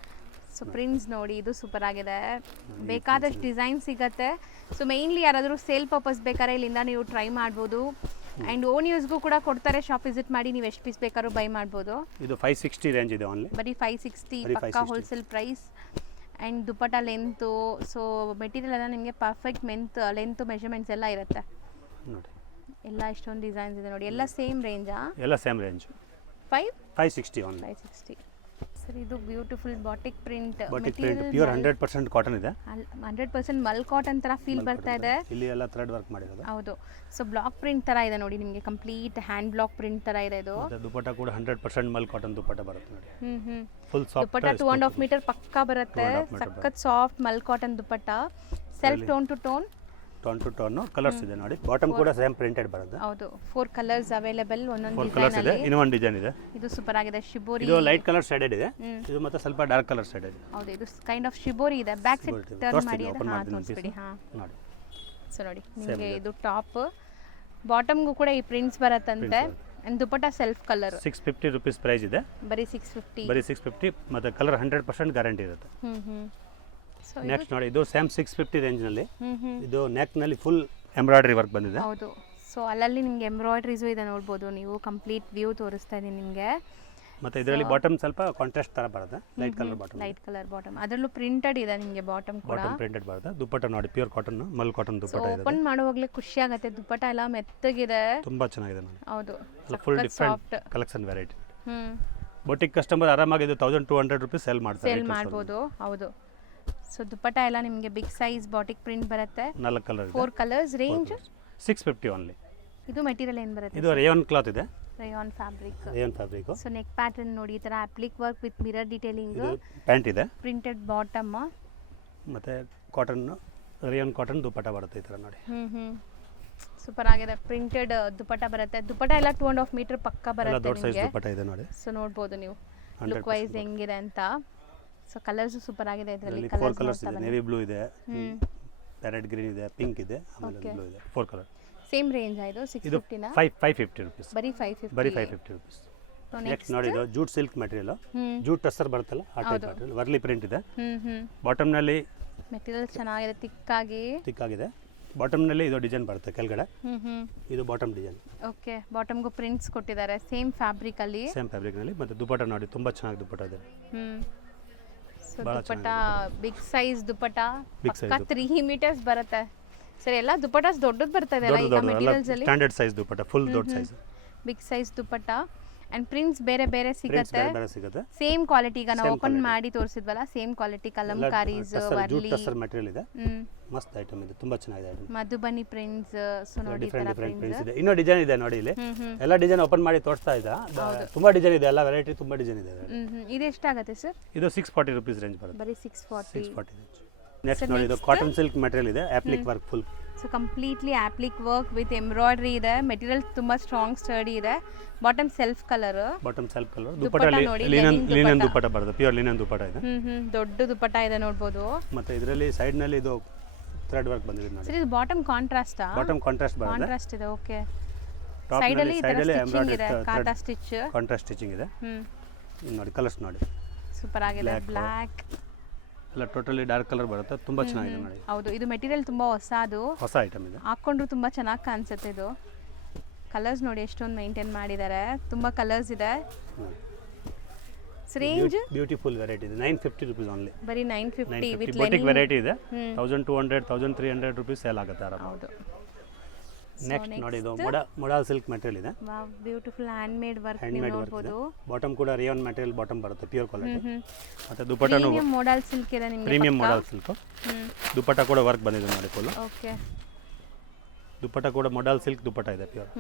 ಸೊ ಪ್ರಿಂಟ್ಸ್ ನೋಡಿ, ಇದು ಸೂಪರ್ ಆಗಿದೆ, ಬೇಕಾದಷ್ಟು ಡಿಸೈನ್ ಸಿಗತ್ತೆ. ಸೊ ಮೇನ್ಲಿ ಯಾರಾದರೂ ಸೇಲ್ ಪರ್ಪಸ್ ಬೇಕಾದ್ರೆ ಇಲ್ಲಿಂದ ನೀವು ಟ್ರೈ ಮಾಡ್ಬೋದು. ಆ್ಯಂಡ್ ಓನ್ ಯೂಸ್ಗೂ ಕೂಡ ಕೊಡ್ತಾರೆ, ಶಾಪ್ ವಿಸಿಟ್ ಮಾಡಿ ನೀವು ಎಷ್ಟು ಪೀಸ್ ಬೇಕಾದ್ರೂ ಬೈ ಮಾಡ್ಬೋದು. ಇದು 560 ರೇಂಜ್ ಇದೆ ಓನ್ಲಿ. ಬರೀ 560 ಬರೀ ಪಕ್ಕಾ 560. Wholesale price. And dupatta length, so material ಎಲ್ಲ ನಿಮಗೆ ಪರ್ಫೆಕ್ಟ್ ಲೆಂತು ಮೆಷರ್ಮೆಂಟ್ಸ್ ಎಲ್ಲ ಇರುತ್ತೆ ನೋಡಿ. ಎಲ್ಲ ಇಷ್ಟೊಂದು ಡಿಸೈನ್ಸ್ ಇದೆ ನೋಡಿ, ಎಲ್ಲ ಸೇಮ್ ರೇಂಜಾ? ಎಲ್ಲ ಸೇಮ್ ರೇಂಜ್, 560 ಓನ್ಲಿ. 560. ಸರ್ ಇದು beautiful batik print batik print pure 100% cotton ಇದೆ. 100% ಮಲ್ ಕಾಟನ್ ತರ ಫೀಲ್ ಬರ್ತಾ ಇದೆ. ಇಲ್ಲಿ ಎಲ್ಲ ಥ್ರೆಡ್ ವರ್ಕ್ ಮಾಡಿರೋದು. ಹೌದು. ಸೊ ಬ್ಲಾಕ್ ಪ್ರಿಂಟ್ ತರ ಇದೆ ನೋಡಿ, ನಿಮಗೆ ಕಂಪ್ಲೀಟ್ ಹ್ಯಾಂಡ್ ಬ್ಲಾಕ್ ಪ್ರಿಂಟ್ ತರ ಇದೆ ಇದು. ಮತ್ತೆ ದುಪಟ್ಟ ಕೂಡ 100% ಮಲ್ ಕಾಟನ್ ದುಪಟ್ಟ ಬರುತ್ತೆ ನೋಡಿ. Full dupatta soft. 2.5 ಮೀಟರ್ ಪಕ್ಕಾ ಬರುತ್ತೆ, 2.5 meter ಸಖತ್ ಸಾಫ್ಟ್ ಮಲ್ cotton dupatta. Self tone to tone colours ಇದೆ ನೋಡಿ. ಬಾಟಮ್ ಕೂಡ ಸೇಮ್ ಪ್ರಿಂಟೆಡ್ ಬರುತ್ತೆ. ಹೌದು, 4 ಕಲರ್ಸ್ ಅವೈಲೇಬಲ್ ಒಂದೊಂದು 4 ಕಲರ್ಸ್ ಡಿಸೈನ್ ಇದೆ. ಅಲ್ಲಿ. ಇನ್ನೊಂದು ಡಿಸೈನ್ ಇದೆ, ಇದು ಸೂಪರ್ ಆಗಿದೆ, ಶಿಬೋರಿ. ಇದು ಲೈಟ್ ಕಲರ್ ಶೇಡೆಡ್ ಇದೆ, ಇದು ಮತ್ತೆ ಸ್ವಲ್ಪ ಡಾರ್ಕ್ ಕಲರ್ ಶೇಡೆಡ್ ಇದೆ. ಹೌದು, ಇದು ಕೈಂಡ್ ಆಫ್ ಶಿಬೋರಿ ಇದೆ. ಬ್ಯಾಕ್ ಸೈಡ್ ಶಿಬೋರಿ ಇದೆ. ಟರ್ನ್ ತೋರಿಸ್ತೀನಿ, ಮಾಡಿ open ಅದನ್ನ ಮಾಡ್ತೀನಿ ಒಂದು ತೋರಿಸ್ಬಿಡಿ. piece. ಹಾಂ ನೋಡಿ. ಸೊ ನೋಡಿ, ನಿಮಗೆ ಇದು ಟಾಪ್, ಬಾಟಮ್ಗೂ ಕೂಡ ಈ ಪ್ರಿಂಟ್ಸ್ ಬರುತ್ತಂತೆ. And dupatta self colour. 650 rupees price ಇದೆ. ಬರೀ 650. ಬರೀ 650 ಮತ್ತೆ ಕಲರ್ 100% ಗ್ಯಾರಂಟಿ ಇರುತ್ತೆ. ಸೊ ನೆಕ್ಸ್ಟ್ ನೋಡಿ, ಇದು ಸೇಮ್ 650 ರೇಂಜ್ನಲ್ಲಿ. ಹ್ಮ್ ಇದು ನೆಕ್ನಲ್ಲಿ ಫುಲ್ ಎಂಬ್ರಾಯ್ಡ್ರಿ ವರ್ಕ್ ಬಂದಿದೆ. ಹೌದು. ಸೊ ಅಲ್ಲಲ್ಲಿ ನಿಮ್ಗೆ ಎಂಬ್ರಾಯ್ಡ್ರೀಸು ಇದೆ ನೋಡ್ಬೋದು ನೀವು. ಕಂಪ್ಲೀಟ್ ವ್ಯೂ ತೋರಿಸ್ತಾ ಇದೀನಿ ನಿಮಗೆ. ಮತ್ತೆ ಇದರಲ್ಲಿ ಬಾಟಮ್ ಸ್ವಲ್ಪ ಕಾಂಟ್ರಾಸ್ಟ್ ತರ ಬರುತ್ತೆ, light colour bottom. Light colour bottom, ಅದರಲ್ಲೂ ಪ್ರಿಂಟೆಡ್ ಇದೆ ನಿಮಗೆ ಬಾಟಮ್ ಕೂಡ. ಬಾಟಮ್ ಪ್ರಿಂಟೆಡ್ ಬರುತ್ತೆ. ದುಪಟ್ಟ ನೋಡಿ, ಪ್ಯೂರ್ ಕಾಟನ್ ಮಲ್ ಕಾಟನ್ ಸೊ ದುಪಟ್ಟ ಇದೆ. ಓಪನ್ ಮಾಡುವಾಗಲೇ ಖುಷಿ ಆಗುತ್ತೆ, ದುಪಟ್ಟ ಎಲ್ಲ ಮೆತ್ತಗಿದೆ. ತುಂಬಾ ಚೆನ್ನಾಗಿದೆ ನೋಡಿ. ಹೌದು, full soft. Different collection variety. Hmm boutique customer ಆರಾಮಾಗಿ ಇದು 1200 ರುಪೀಸ್ ಸೇಲ್ ಮಾಡ್ತಾರೆ. ಸೇಲ್ ಮಾಡ್ಬೋದು. ಹೌದು. ಸೊ ದುಪಟ್ಟ ಎಲ್ಲ ನಿಮಗೆ ಬಿಗ್ ಸೈಜ್ ಬಾಟಿಕ್ ಪ್ರಿಂಟ್ ಬರುತ್ತೆ. 4 ಕಲರ್ ಇದೆ. 4 ಕಲರ್ಸ್. Range 650 only. ಇದು ಮೆಟೀರಿಯಲ್ ಏನು ಬರುತ್ತೆ? ಇದು ರೇಯಾನ್ ಕ್ಲಾತ್ ಇದೆ, rayon fabric. Rayon fabric. So neck pattern ನೋಡಿ, ಈ ತರ ಅಪ್ಲಿಕ್ ವರ್ಕ್ ವಿತ್ ಮಿರರ್ ಡಿಟೇಲಿಂಗ್. ಇದು ಪ್ಯಾಂಟ್ ಇದೆ, ಪ್ರಿಂಟೆಡ್ ಬಾಟಮ್. ಮತ್ತೆ ಕಾಟನ್ ರೇಯಾನ್ ಕಾಟನ್ ದುಪಟ್ಟ ಬರುತ್ತೆ ಈ ತರ ನೋಡಿ. ಸೂಪರ್ ಆಗಿದೆ, ಪ್ರಿಂಟೆಡ್ ದುಪಟ್ಟ ಬರುತ್ತೆ. ದುಪಟ್ಟ ಎಲ್ಲ 2.5 ಮೀಟರ್ ಪಕ್ಕ ಎಲ್ಲ ಬರುತ್ತೆ ದೊಡ್ಡ ಸೈಜ್ ನಿಮಗೆ. ದುಪಟ್ಟ ಇದೆ ನೋಡಿ. ಸೊ ನೋಡ್ಬೋದು ನೀವು 100% ಲುಕ್ ವೈಸ್ ಹೆಂಗಿದೆ ಅಂತ. ಸೊ ಕಲರ್ಸ್ ಸೂಪರ್ ಆಗಿದೆ ಇದರಲ್ಲಿ. 4 ಕಲರ್ಸ್ ಇದೆ, ನೇವಿ ಬ್ಲೂ ಇದೆ, ಪ್ಯಾರೆಟ್ ಗ್ರೀನ್ ಇದೆ, ಪಿಂಕ್ ಇದೆ, ಆಮೇಲೆ ಬ್ಲೂ ಇದೆ. 4 ಕಲರ್. ಸೇಮ್ ರೇಂಜ್ ಇದು. ಇದು 650 ನಾ? 550 ರುಪೀಸ್. ಬರೀ 550. ಬರೀ 550 ರುಪೀಸ್. ನೆಕ್ಸ್ಟ್ ನೋಡಿ, ಇದು jute silk material, jute tussar ಬರುತ್ತಲ್ಲ ಆ ಟೈಪ್ ಮೆಟೀರಿಯಲ್. ವರ್ಲಿ ಪ್ರಿಂಟ್ ಇದೆ. ಬಾಟಮ್ನಲ್ಲಿ ಮೆಟೀರಿಯಲ್ ಚೆನ್ನಾಗಿದೆ, ತಿಕ್ಕಾಗಿ. ತಿಕ್ಕಾಗಿದೆ. ಬಾಟಮ್ನಲ್ಲಿ ಇದು ಡಿಸೈನ್ ಬರುತ್ತೆ ಕೆಳಗಡೆ. ಇದು ಬಾಟಮ್ ಡಿಸೈನ್. ಓಕೆ, ಬಾಟಮ್ಗೂ ಪ್ರಿಂಟ್ಸ್ ಕೊಟ್ಟಿದ್ದಾರೆ ಸೇಮ್ ಫ್ಯಾಬ್ರಿಕ್ ಅಲ್ಲಿ. ಸೇಮ್ ಫ್ಯಾಬ್ರಿಕ್ನಲ್ಲಿ. ಮತ್ತೆ ದುಪಟ್ಟ ನೋಡಿ, ತುಂಬಾ ಚೆನ್ನಾಗಿ ದುಪಟ್ಟ ಇದೆ. So dupatta big size dupatta, Big size ಪಕ್ಕ 3 ಮೀಟರ್ಸ್ ಬರುತ್ತೆ. ಸರ್ ಎಲ್ಲ ದುಪಟ್ಟಾಸ್ ದೊಡ್ಡದು ಬರ್ತಾ ಇದೆ ಅಲ್ಲ ಈಗ ಮೆಟೀರಿಯಲ್ಸ್ ಅಲ್ಲಿ. ಸ್ಟ್ಯಾಂಡರ್ಡ್ ಸೈಜ್ ದುಪಟ್ಟ, ಫುಲ್ ದೊಡ್ಡ size. Big size dupatta and prints ಬೇರೆ ಬೇರೆ ಸಿಗುತ್ತೆ. ಬೇರೆ ಸಿಗುತ್ತೆ. Same quality. ಈಗ ನಾವು ಓಪನ್ ಮಾಡಿ ತೋರಿಸಿದ್ವಲ್ಲ, same quality. Kalamkaris, jute Warli, tussar material ಇದೆ. ಮಸ್ತ್ ಐಟಮ್ ಇದೆ, ತುಂಬಾ ಚೆನ್ನಾಗಿದೆ ಐಟಮ್. ಮಧುಬನಿ ಪ್ರಿಂಟ್ಸ್. ಸೊ ನೋಡಿ ಈ ತರ ಡಿಫ್ರೆಂಟ್ ಪ್ರಿಂಟ್ಸ್ ಪ್ರಿಂಟ್ಸ್ ಇದೆ. ಇನ್ನೂ ಡಿಸೈನ್ ಇದೆ ನೋಡಿ ಇಲ್ಲಿ. ಎಲ್ಲ ಡಿಸೈನ್ ಓಪನ್ ಮಾಡಿ ತೋರಿಸ್ತಾ ಇದ್ದ. ತುಂಬಾ ಡಿಸೈನ್ ಇದೆ, ಎಲ್ಲ ವೆರೈಟಿ ತುಂಬಾ ಡಿಸೈನ್ ಇದೆ. ಇದು ಎಷ್ಟಾಗುತ್ತೆ ಸರ್? ಇದು 640 ರುಪೀಸ್ ರೇಂಜ್ ಬರುತ್ತೆ. ಬರೀ 640. 640 ರೇಂಜ್. ನೆಕ್ಸ್ಟ್ ನೋಡಿ, ಇದು ಕಾಟನ್ ಸಿಲ್ಕ್ ಮೆಟೀರಿಯಲ್ ಇದೆ, applique work full. So completely applique work with embroidery ಇದೆ. ಮೆಟೀರಿಯಲ್ ತುಂಬಾ ಸ್ಟ್ರಾಂಗ್ ಸ್ಟಡಿ ಇದೆ. Bottom self colour. Bottom self colour. Dupatta dupatta ನೋಡಿ, ಲಿನನ್ ದುಪಟ್ಟ ಬರುತ್ತೆ, ಪ್ಯೂರ್ ಲಿನನ್ ದುಪಟ್ಟ ಇದೆ. ದೊಡ್ಡ ದುಪಟ್ಟ ಇದೆ ನೋಡ್ಬೋದು. ಮತ್ತೆ ಇದರಲ್ಲಿ ಸೈಡ್ ನಲ್ಲಿ ಇದು ಥ್ರೆಡ್ ವರ್ಕ್ ಬಂದಿದೆ ನೋಡಿ. ಸರ್ ಇದು ಬಾಟಮ್ ಕಾಂಟ್ರಾಸ್ಟಾ? ಬಾಟಮ್ ಕಾಂಟ್ರಾಸ್ಟ್ ಬರುತ್ತೆ. ಕಾಂಟ್ರಾಸ್ಟ್ ಇದೆ. ಓಕೆ. ಟಾಪ್ ಸೈಡ್ ಅಲ್ಲಿ ನಲ್ಲಿ ಸ್ಟಿಚಿಂಗ್ ಎಂಬ್ರಾಯ್ಡರಿ ಇದೆ, ಕಾಟಾ ಸ್ಟಿಚ್. ಕಾಂಟ್ರಾಸ್ಟ್ ಸ್ಟಿಚಿಂಗ್ ಇದೆ. ನೋಡಿ ಕಲರ್ಸ್ ನೋಡಿ, ಸೂಪರ್ ಆಗಿದೆ. ಬ್ಲಾಕ್ ಎಲ್ಲ ಟೋಟಲಿ ಡಾರ್ಕ್ ಕಲರ್ ಬರುತ್ತೆ, ತುಂಬಾ ಚೆನ್ನಾಗಿದೆ ನೋಡಿ. ಹೌದು, ಇದು ಮೆಟೀರಿಯಲ್ ತುಂಬಾ ಹೊಸದು, ಹೊಸ ಐಟಮ್ ಇದೆ. ಹಾಕೊಂಡ್ರು ತುಂಬಾ ಚೆನ್ನಾಗಿ ಕಾಣಿಸುತ್ತೆ ಇದು. ಕಲರ್ಸ್ ನೋಡಿ ಎಷ್ಟೊಂದು ಮೇಂಟೈನ್ ಮಾಡಿದ್ದಾರೆ, ತುಂಬಾ ಕಲರ್ಸ್ ಇದೆ. ರೇಂಜ್ ಬ್ಯೂಟಿಫುಲ್ ವೆರೈಟಿ ಇದೆ, 950 ರುಪೀಸ್ ಓನ್ಲಿ. ಬರೀ 950 ವಿತ್ ಬೊಟಿಕ್ ವೆರೈಟಿ ಇದೆ. 1200 1300 ರುಪೀಸ್ ಸೇಲ್ ಆಗುತ್ತೆ ಆರಾಮ. ಹೌದು. ನೆಕ್ಸ್ಟ್ ನೋಡಿ ಇದು ಮೊಡಾಲ್ ಸಿಲ್ಕ್ ಮೆಟೀರಿಯಲ್ ಇದೆ, wow beautiful hand made work hand ನೀವು ಮೇಡ್ ವರ್ಕ್ ಇದೆ. ನೋಡಬಹುದು. ಬಾಟಮ್ ಕೂಡ ರೇಯಾನ್ ಮೆಟೀರಿಯಲ್ ಬಾಟಮ್ ಬರುತ್ತೆ, ಪ್ಯೂರ್ ಕ್ವಾಲಿಟಿ. ಮತ್ತೆ ದುಪಟ್ಟಾನು ಪ್ರೀಮಿಯಂ ಮೋಡಲ್ ಸಿಲ್ಕ್ ಇದೆ ನಿಮಗೆ. Premium modal silk. ದುಪಟ್ಟ ಕೂಡ ವರ್ಕ್ ಬಂದಿದೆ ನೋಡಿ ಫುಲ್. ಓಕೆ. ದುಪಟ್ಟ ಕೂಡ ಮೊಡಾಲ್ ಸಿಲ್ಕ್ ದುಪಟ್ಟ ಇದೆ ಪ್ಯೂರ್.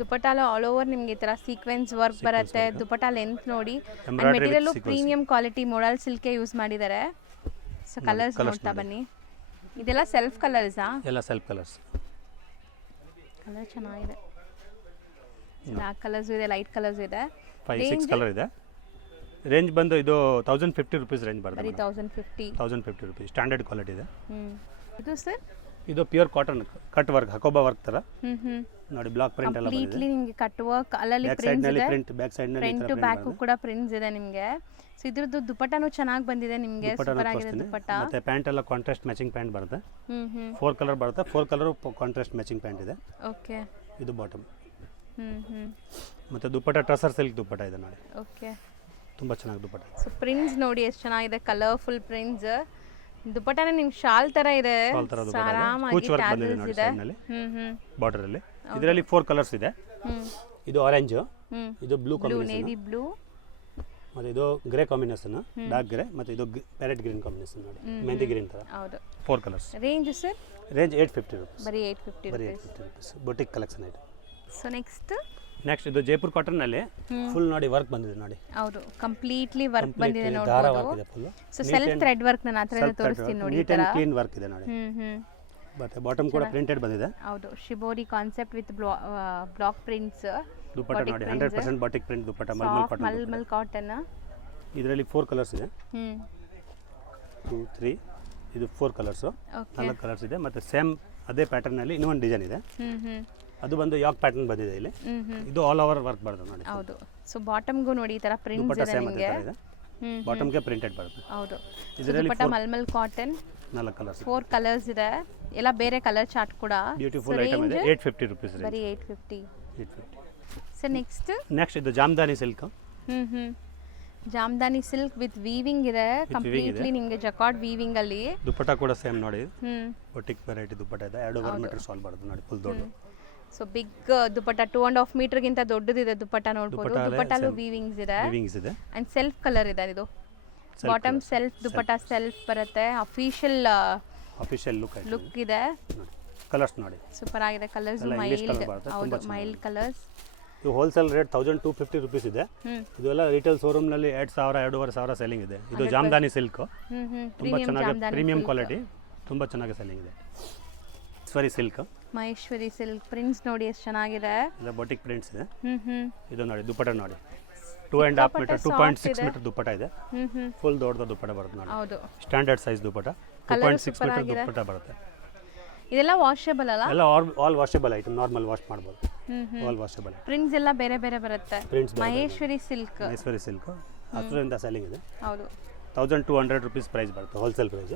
ದುಪಟ್ಟಾಲ ಆಲ್ ಓವರ್ ನಿಮಗೆ ಈ ಥರ ಸೀಕ್ವೆನ್ಸ್ ವರ್ಕ್ ಬರುತ್ತೆ. ದುಪಟ್ಟ ಲೆಂತ್ ನೋಡಿ, ಮೆಟೀರಿಯಲ್ ಪ್ರೀಮಿಯಂ ಕ್ವಾಲಿಟಿ ಮೊಡಲ್ ಸಿಲ್ಕೆ ಯೂಸ್ ಮಾಡಿದ್ದಾರೆ. ಸೊ ಕಲರ್ಸ್ ನೋಡ್ತಾ ಬನ್ನಿ. ಇದೆಲ್ಲ ಸೆಲ್ಫ್ ಕಲರ್ಸಾ? ಎಲ್ಲ ಸೆಲ್ಫ್ ಕಲರ್ಸ್. ಕಲರ್ ಚೆನ್ನಾಗಿದೆ. ಬ್ಲ್ಯಾಕ್ ಕಲರ್ಸ್ ಇದೆ, ಲೈಟ್ ಕಲರ್ಸ್ ಇದೆ. 5-6 ಕಲರ್ ಇದೆ. ರೇಂಜ್ ಬಂದು ಇದು 1050 ರುಪೀಸ್ ರೇಂಜ್ ಬರುತ್ತೆ. ಬರೀ 1050 ರುಪೀಸ್ ಸ್ಟ್ಯಾಂಡರ್ಡ್ ಕ್ವಾಲಿಟಿ ಇದೆ. ಇದು ಸರ್ ಇದು pure cotton cut work, Hakoba work ತರ ನೋಡಿ. ಬ್ಲಾಕ್ ಪ್ರಿಂಟ್ ಎಲ್ಲ ಬಂದಿದೆ. ಕಂಪ್ಲೀಟ್ಲಿ ನಿಮಗೆ ಕಟ್ ವರ್ಕ್ ಅಲ್ಲಲ್ಲಿ ಬ್ಯಾಕ್ ಸೈಡ್ ಪ್ರಿಂಟ್ಸ್ ನಲ್ಲಿ ಇದೆ. ಪ್ರಿಂಟ್, ಬ್ಯಾಕ್ ಸೈಡ್ ನಲ್ಲಿ ಫ್ರಂಟ್ ಟು ಬ್ಯಾಕ್ ಕೂಡ ಪ್ರಿಂಟ್ಸ್ ಇದೆ ನಿಮಗೆ. ಸೊ ಇದ್ರದ್ದು ದುಪಟ್ಟಾನು ಚೆನ್ನಾಗಿ ಬಂದಿದೆ ನಿಮಗೆ. ಸೂಪರ್ ಆಗಿದೆ ದುಪಟ್ಟ. ಮತ್ತೆ ಪ್ಯಾಂಟ್ ಎಲ್ಲ ಕಾಂಟ್ರಾಸ್ಟ್ ಮ್ಯಾಚಿಂಗ್ ಪ್ಯಾಂಟ್ ಬರುತ್ತೆ. 4 ಕಲರ್ ಬರುತ್ತೆ. 4 ಕಲರ್ ಕಾಂಟ್ರಾಸ್ಟ್ ಮ್ಯಾಚಿಂಗ್ ಪ್ಯಾಂಟ್ ಇದೆ. ಓಕೆ. ಇದು ಬಾಟಮ್. ಮತ್ತೆ ದುಪಟ್ಟ ಟಸರ್ ಸಿಲ್ಕ್ ದುಪಟ್ಟ ಇದೆ ನೋಡಿ. ಓಕೆ. ತುಂಬಾ ಚೆನ್ನಾಗಿ ದುಪಟ್ಟ. ಸೊ ಪ್ರಿಂಟ್ಸ್ ನೋಡಿ ಎಷ್ಟು ಚೆನ್ನಾಗಿದೆ, ಕಲರ್ಫುಲ್ ಪ್ರಿಂಟ್ಸ್. ದುಪಟ್ಟಾನೇ ನಿಮ್ಗೆ ಶಾಲ್ ತರ ಇದೆ. ಆರಾಮಾಗಿ ಟ್ಯಾಸಲ್ಸ್ ಇದೆ. ಬಾರ್ಡರ್ ಅಲ್ಲಿ ಇದರಲ್ಲಿ 4 ಕಲರ್ಸ್ ಇದೆ. ಇದು ಆರೆಂಜ್, ಇದು ಬ್ಲೂ ಕಾಂಬಿನೇಷನ್, ನೇವಿ ಬ್ಲೂ, ಮತ್ತೆ ಇದು ಗ್ರೇ ಕಾಂಬಿನೇಷನ್, ಡಾರ್ಕ್ ಗ್ರೇ, ಮತ್ತೆ ಇದು ಪ್ಯಾರೆಟ್ ಗ್ರೀನ್ ಕಾಂಬಿನೇಷನ್ ನೋಡಿ, ಮೆಹಂದಿ ಗ್ರೀನ್ ತರ. ಹೌದು. 4 colours. Range sir? Range 850 rupees. ಬರೀ 850 ರುಪೀಸ್. ಬೊಟಿಕ್ ಕಲೆಕ್ಷನ್ ಇದೆ. ಸೊ ನೆಕ್ಸ್ಟ್ ಇದು ಜೈಪುರ್ ಕಾಟನ್ ನಲ್ಲಿ ಫುಲ್ ನೋಡಿ ವರ್ಕ್ ಬಂದಿದೆ ನೋಡಿ. ಹೌದು, ಕಂಪ್ಲೀಟ್ಲಿ ವರ್ಕ್ ಬಂದಿದೆ ದಾರ ನೋಡಬಹುದು. ವರ್ಕ್ ಇದೆ full. So self thread work ನಾನು ಆತರ ತೋರಿಸ್ತೀನಿ ನೋಡಿ. ನೀಟ್ ಅಂಡ್ ಕ್ಲೀನ್ ವರ್ಕ್ ಇದೆ ನೋಡಿ. ಮತ್ತೆ ಬಾಟಮ್ ಕೂಡ ಪ್ರಿಂಟೆಡ್ ಬಂದಿದೆ. ಹೌದು, shibori concept with block prints. Dupatta ನೋಡಿ 100% batik print dupatta, malmal cotton. ಇದರಲ್ಲಿ 4 ಕಲರ್ಸ್ ಇದೆ. 2 3 ಇದು 4 ಕಲರ್ಸ್. 4 ಕಲರ್ಸ್ ಇದೆ. ಮತ್ತೆ ಸೇಮ್ ಅದೇ ಪ್ಯಾಟರ್ನ್ ನಲ್ಲಿ ಇನ್ನೊಂದು ಡಿಸೈನ್ ಇದೆ. ಅದು ಬಂದು ಯಾಕ್ ಪ್ಯಾಟರ್ನ್ ಬಂದಿದೆ ಇಲ್ಲಿ. ಇದು ಆಲ್ ಓವರ್ ವರ್ಕ್ ಬರುತ್ತೆ ನೋಡಿ. ಹೌದು. ಸೊ ಬಾಟಮ್ಗೂ ನೋಡಿ ಈ ತರ ಪ್ರಿಂಟ್ಸ್ ಇದೆ ನಿಮಗೆ. ಬಾಟಮ್ ಗೆ ಪ್ರಿಂಟೆಡ್ ಬರುತ್ತೆ. ಹೌದು. ಇದರಲ್ಲಿ dupatta malmal cotton. 4 colours. 4 colours ಇದೆ. ಎಲ್ಲ ಬೇರೆ ಕಲರ್ ಚಾರ್ಟ್ ಕೂಡ. ಬ್ಯೂಟಿಫುಲ್ ಐಟಮ್ ಇದೆ. 850 ರುಪೀಸ್ ರೇಂಜ್. ಬರೀ 850. ಸೊ ನೆಕ್ಸ್ಟ್ ಇದು Jamdani silk. Jamdani silk with weaving ಇದೆ. ಕಂಪ್ಲೀಟ್ಲಿ ನಿಮಗೆ ಜಕಾರ್ಡ್ ವೀವಿಂಗ್ ಅಲ್ಲಿ. ದುಪಟ್ಟ ಕೂಡ ಸೇಮ್ ನೋಡಿ. ಬೊಟಿಕ್ ವೆರೈಟಿ ದುಪಟ್ಟ ಇದೆ. 2.5 ಮೀಟರ್ ಸಾಲ್ ಬರುತ್ತೆ ನೋಡಿ, ಫುಲ್ ದೊಡ್ಡ. ಸೊ ಬಿಗ್ ದುಪಟ್ಟ 2.5 ಮೀಟರ್ ಗಿಂತ ದೊಡ್ಡದಿದೆ ದುಪಟ್ಟ ನೋಡಬಹುದು. ದುಪಟ್ಟಲ್ಲೂ ವೀವಿಂಗ್ಸ್ ಇದೆ. ಅಂಡ್ ಸೆಲ್ಫ್ ಕಲರ್ ಇದೆ. ಇದು ಬಾಟಮ್ ಸೆಲ್ಫ್, ದುಪಟ್ಟ ಸೆಲ್ಫ್ ಬರುತ್ತೆ. ಅಫಿಷಿಯಲ್ ಲುಕ್ ಇದೆ. ಕಲರ್ಸ್ ನೋಡಿ ಸೂಪರ್ ಆಗಿದೆ. Colours mild colours. ಇದು ಹೋಲ್ಸೇಲ್ ರೇಟ್ 1250 ರುಪೀಸ್ ಇದೆ. ಇದೆಲ್ಲ ರಿಟೇಲ್ ಶೋರೂಮ್ ನಲ್ಲಿ 2000 2,500 ಸೆಲ್ಲಿಂಗ್ ಇದೆ. ಇದು ಜಾಮ್ದಾನಿ ಸಿಲ್ಕ್, ತುಂಬಾ ಚೆನ್ನಾಗಿ ಪ್ರೀಮಿಯಂ ಕ್ವಾಲಿಟಿ, ತುಂಬಾ ಚೆನ್ನಾಗಿ ಸೆಲ್ಲಿಂಗ್ ಇದೆ. ಮಹೇಶ್ವರಿ ಸಿಲ್ಕ್ ಪ್ರಿಂಟ್ಸ್ ನೋಡಿ ಎಷ್ಟು ಚೆನ್ನಾಗಿದೆ. ಇಲ್ಲ ಬೊಟಿಕ್ ಪ್ರಿಂಟ್ಸ್ ಇದೆ. ಇದು ನೋಡಿ ದುಪಟ್ಟ ನೋಡಿ 2.5 ಮೀಟರ್ 2.6 ಮೀಟರ್ ದುಪಟ್ಟ ಇದೆ. ಫುಲ್ ದೊಡ್ಡ ದುಪಟ್ಟ ಬರುತ್ತೆ ನೋಡಿ. ಹೌದು, standard size dupatta. 2.6 metre dupatta ಬರುತ್ತೆ. ಇದೆಲ್ಲ ವಾಷೇಬಲ್ ಅಲ್ಲ? ಎಲ್ಲ all washable item, normal wash ಮಾಡಬಹುದು. All washable. ಪ್ರಿಂಟ್ಸ್ ಎಲ್ಲ ಬೇರೆ ಬೇರೆ ಬರುತ್ತೆ. ಮಹೇಶ್ವರಿ ಸಿಲ್ಕ್ 1000 ಸೆಲ್ಲಿಂಗ್ ಇದೆ. ಹೌದು, 1200 ರುಪೀಸ್ ಪ್ರೈಸ್ ಬರುತ್ತೆ, ಹೋಲ್ಸೇಲ್ ಪ್ರೈಸ್.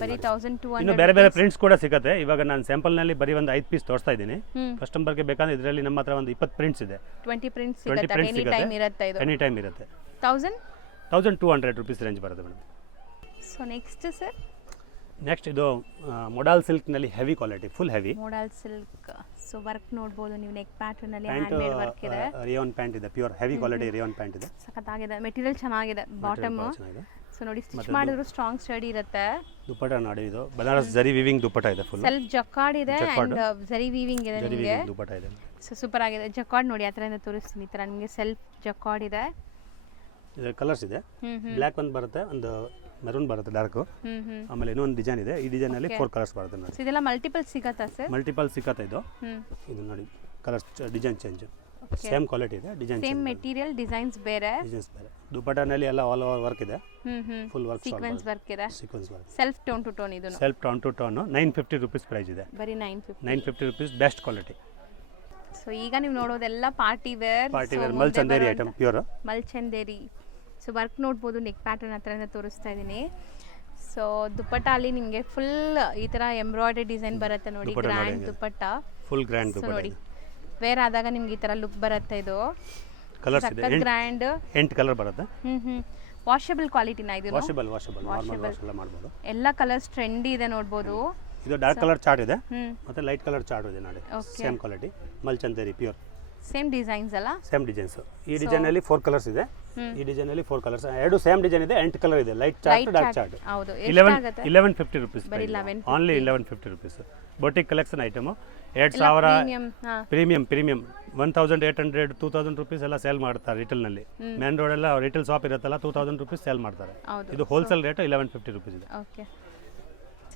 ಬರೀ 1200. ಇನ್ನು ಬೇರೆ ಬೇರೆ ಪ್ರಿಂಟ್ಸ್ ಕೂಡ ಸಿಗುತ್ತೆ. ಇವಾಗ ನಾನು ಸ್ಯಾಂಪಲ್ ನಲ್ಲಿ ಬರೀ ಒಂದು 5 ಪೀಸ್ ತೋರಿಸ್ತಾ ಇದ್ದೀನಿ. ಕಸ್ಟಮರ್ಗೆ ಬೇಕಾದ್ರೆ ಇದರಲ್ಲಿ ನಮ್ಮ ಹತ್ರ ಒಂದು 20 ಪ್ರಿಂಟ್ಸ್ ಇದೆ. 20 ಪ್ರಿಂಟ್ಸ್ ಸಿಗುತ್ತೆ. ಎನಿ ಟೈಮ್ ಇರುತ್ತೆ. ಇದು ಎನಿ ಟೈಮ್ ಇರುತ್ತೆ. 1200 ರುಪೀಸ್ ರೇಂಜ್ ಬರುತ್ತೆ ಮೇಡಮ್. ಸೊ ನೆಕ್ಸ್ಟ್ ಇದು ಮೊಡಾಲ್ ಸಿಲ್ಕ್ ನಲ್ಲಿ heavy quality, full heavy modal silk. So work ನೋಡಬಹುದು ನೀವು, ನೆಕ್ ಪ್ಯಾಟರ್ನ್ ಅಲ್ಲಿ ಹ್ಯಾಂಡ್ ಮೇಡ್ ವರ್ಕ್ ಇದೆ. ರಿಯಾನ್ ಪ್ಯಾಂಟ್ ಇದೆ, pure heavy quality rayon pant ಇದೆ. ಸಖತ್ತಾಗಿದೆ. ಮೆಟೀರಿಯಲ್ ಚೆನ್ನಾಗಿದೆ. ಬಾಟಮ್ ಸೊ ನೋಡಿ, ಸ್ಟಿಚ್ ಮಾಡಿದ್ರು ಸ್ಟ್ರಾಂಗ್ ಸ್ಟಡಿ ಇರುತ್ತೆ. ದುಪಟ್ಟ ನೋಡಿ, ಇದು ಬನಾರಸ್ ಜರಿ ವೀವಿಂಗ್ ದುಪಟ್ಟ ಇದೆ. ಫುಲ್ ಸೆಲ್ಫ್ ಜಕಾರ್ಡ್ ಇದೆ ಅಂಡ್ ಜರಿ ವೀವಿಂಗ್ ಇದೆ ನಿಮಗೆ. ದುಪಟ್ಟ ಇದೆ. ಸೊ ಸೂಪರ್ ಆಗಿದೆ. ಜಕಾರ್ಡ್ ನೋಡಿ, ಆತರದಿಂದ ತೋರಿಸ್ತೀನಿ. ಈ ತರ ನಿಮಗೆ ಸೆಲ್ಫ್ ಜಕಾರ್ಡ್ ಇದೆ. ಇದು ಕಲರ್ಸ್ ಇದೆ. ಬ್ಲ್ಯಾಕ್ ಒಂದು ಬರುತ್ತೆ, ಒಂದು ಮೆರೂನ್ ಬರುತ್ತೆ ಡಾರ್ಕ್. ಆಮೇಲೆ ಇನ್ನೊಂದು ಡಿಸೈನ್ ಇದೆ. ಈ ಡಿಸೈನ್ ಅಲ್ಲಿ 4 ಕಲರ್ಸ್ ಬರುತ್ತೆ ನೋಡಿ. ಇದೆಲ್ಲ ಮಲ್ಟಿಪಲ್ ಸಿಗತ್ತಾ ಸರ್? ಮಲ್ಟಿಪಲ್ ಸಿಗತ್ತೆ. ಇದು ನೋಡಿ colours design change. Same quality ಇದೆ, ಡಿಸೈನ್ ಸೇಮ್ ಮೆಟೀರಿಯಲ್, ಡಿಸೈನ್ಸ್ ಬೇರೆ. ದುಪಟ್ಟನಲ್ಲಿ ಎಲ್ಲ ಆಲ್ ಓವರ್ ವರ್ಕ್ ಇದೆ. ಫುಲ್ ವರ್ಕ್, ಸೀಕ್ವೆನ್ಸ್ ವರ್ಕ್ ಇದೆ. Sequence work. Self tone to tone ಇದು. Self tone to tone 950 rupees price ಇದೆ. ಬರೀ 950 ರುಪೀಸ್, ಬೆಸ್ಟ್ ಕ್ವಾಲಿಟಿ. ಸೊ ಈಗ ನೀವು ನೋಡೋದೆಲ್ಲ ಪಾರ್ಟಿ ವೇರ್ ಮಲ್ ಚಂದೇರಿ ಐಟಮ್, ಪ್ಯೂರ್ ಮಲ್ ಚಂದೇರಿ. ಸೊ ವರ್ಕ್ ನೋಡ್ಬೋದು, ನೆಕ್ ಪ್ಯಾಟರ್ನ್ ಹತ್ರನೇ ತೋರಿಸ್ತಾ ಇದ್ದೀನಿ. ಸೊ ದುಪಟ್ಟ ಅಲ್ಲಿ ನಿಮಗೆ ಫುಲ್ ಈ ತರ ಎಂಬ್ರಾಯ್ಡರಿ ಡಿಸೈನ್ ಬರುತ್ತೆ ನೋಡಿ. Grand dupatta, full grand dupatta ನೋಡಿ. ವೇರ್ ಆದಾಗ ನಿಮ್ಗೆ ಈ ತರ ಲುಕ್ ಬರುತ್ತೆ. ಇದು ಕಲರ್ಸ್ ಇದೆ, ಗ್ರ್ಯಾಂಡ್ 8 ಕಲರ್ ಬರುತ್ತೆ. ವಾಷಬಲ್ ಕ್ವಾಲಿಟಿನ ಇದು. ವಾಷಬಲ್ ನಾರ್ಮಲ್ ವಾಶ್ ಎಲ್ಲ ಮಾಡಬಹುದು. ಎಲ್ಲ ಕಲರ್ಸ್ ಟ್ರೆಂಡಿ ಇದೆ ನೋಡಬಹುದು. ಇದು ಡಾರ್ಕ್ ಕಲರ್ ಚಾರ್ಟ್ ಇದೆ ಹ್ಮ್ ಮತ್ತು ಲೈಟ್ ಕಲರ್ ಚಾರ್ಟ್ ಇದೆ ನೋಡಿ. Okay. ಸೇಮ್ ಕ್ವಾಲಿಟಿ ಮಲ್ ಚಂದೇರಿ ಪ್ಯೂರ್ ಸೇಮ್ ಡಿಸೈನ್ಸ್ ಅಲ್ಲ? Same designs. ಈ ಡಿಸೈನಲ್ಲಿ 4 ಕಲರ್ಸ್ ಇದೆ. ಈ ಡಿಸೈನಲ್ಲಿ 4 ಕಲರ್ಸ್, ಎರಡು ಸೇಮ್ ಡಿಸೈನ್ ಇದೆ. 8 ಕಲರ್ ಇದೆ, ಲೈಟ್ ಚಾರ್ಟ್ ಡಾರ್ಕ್ ಚಾರ್ಟ್. ಹೌದು. 1150 ರುಪೀಸ್, ಬರೀ 1150. Only 1150 rupees. Boutique collection item 2000 premium 1800 2000 rupees ಎಲ್ಲ ಸೇಲ್ ಮಾಡ್ತಾರೆ ರಿಟೇಲ್ನಲ್ಲಿ. ಮೇನ್ ರೋಡ್ ಎಲ್ಲ ರಿಟೇಲ್ ಶಾಪ್ ಇರುತ್ತಲ್ಲ 2000 ರುಪೀಸ್ ಸೇಲ್ ಮಾಡ್ತಾರೆ. ಇದು ಹೋಲ್ಸೇಲ್ ರೇಟ್ 1150 ರುಪೀಸ್ ಇದೆ. ಓಕೆ.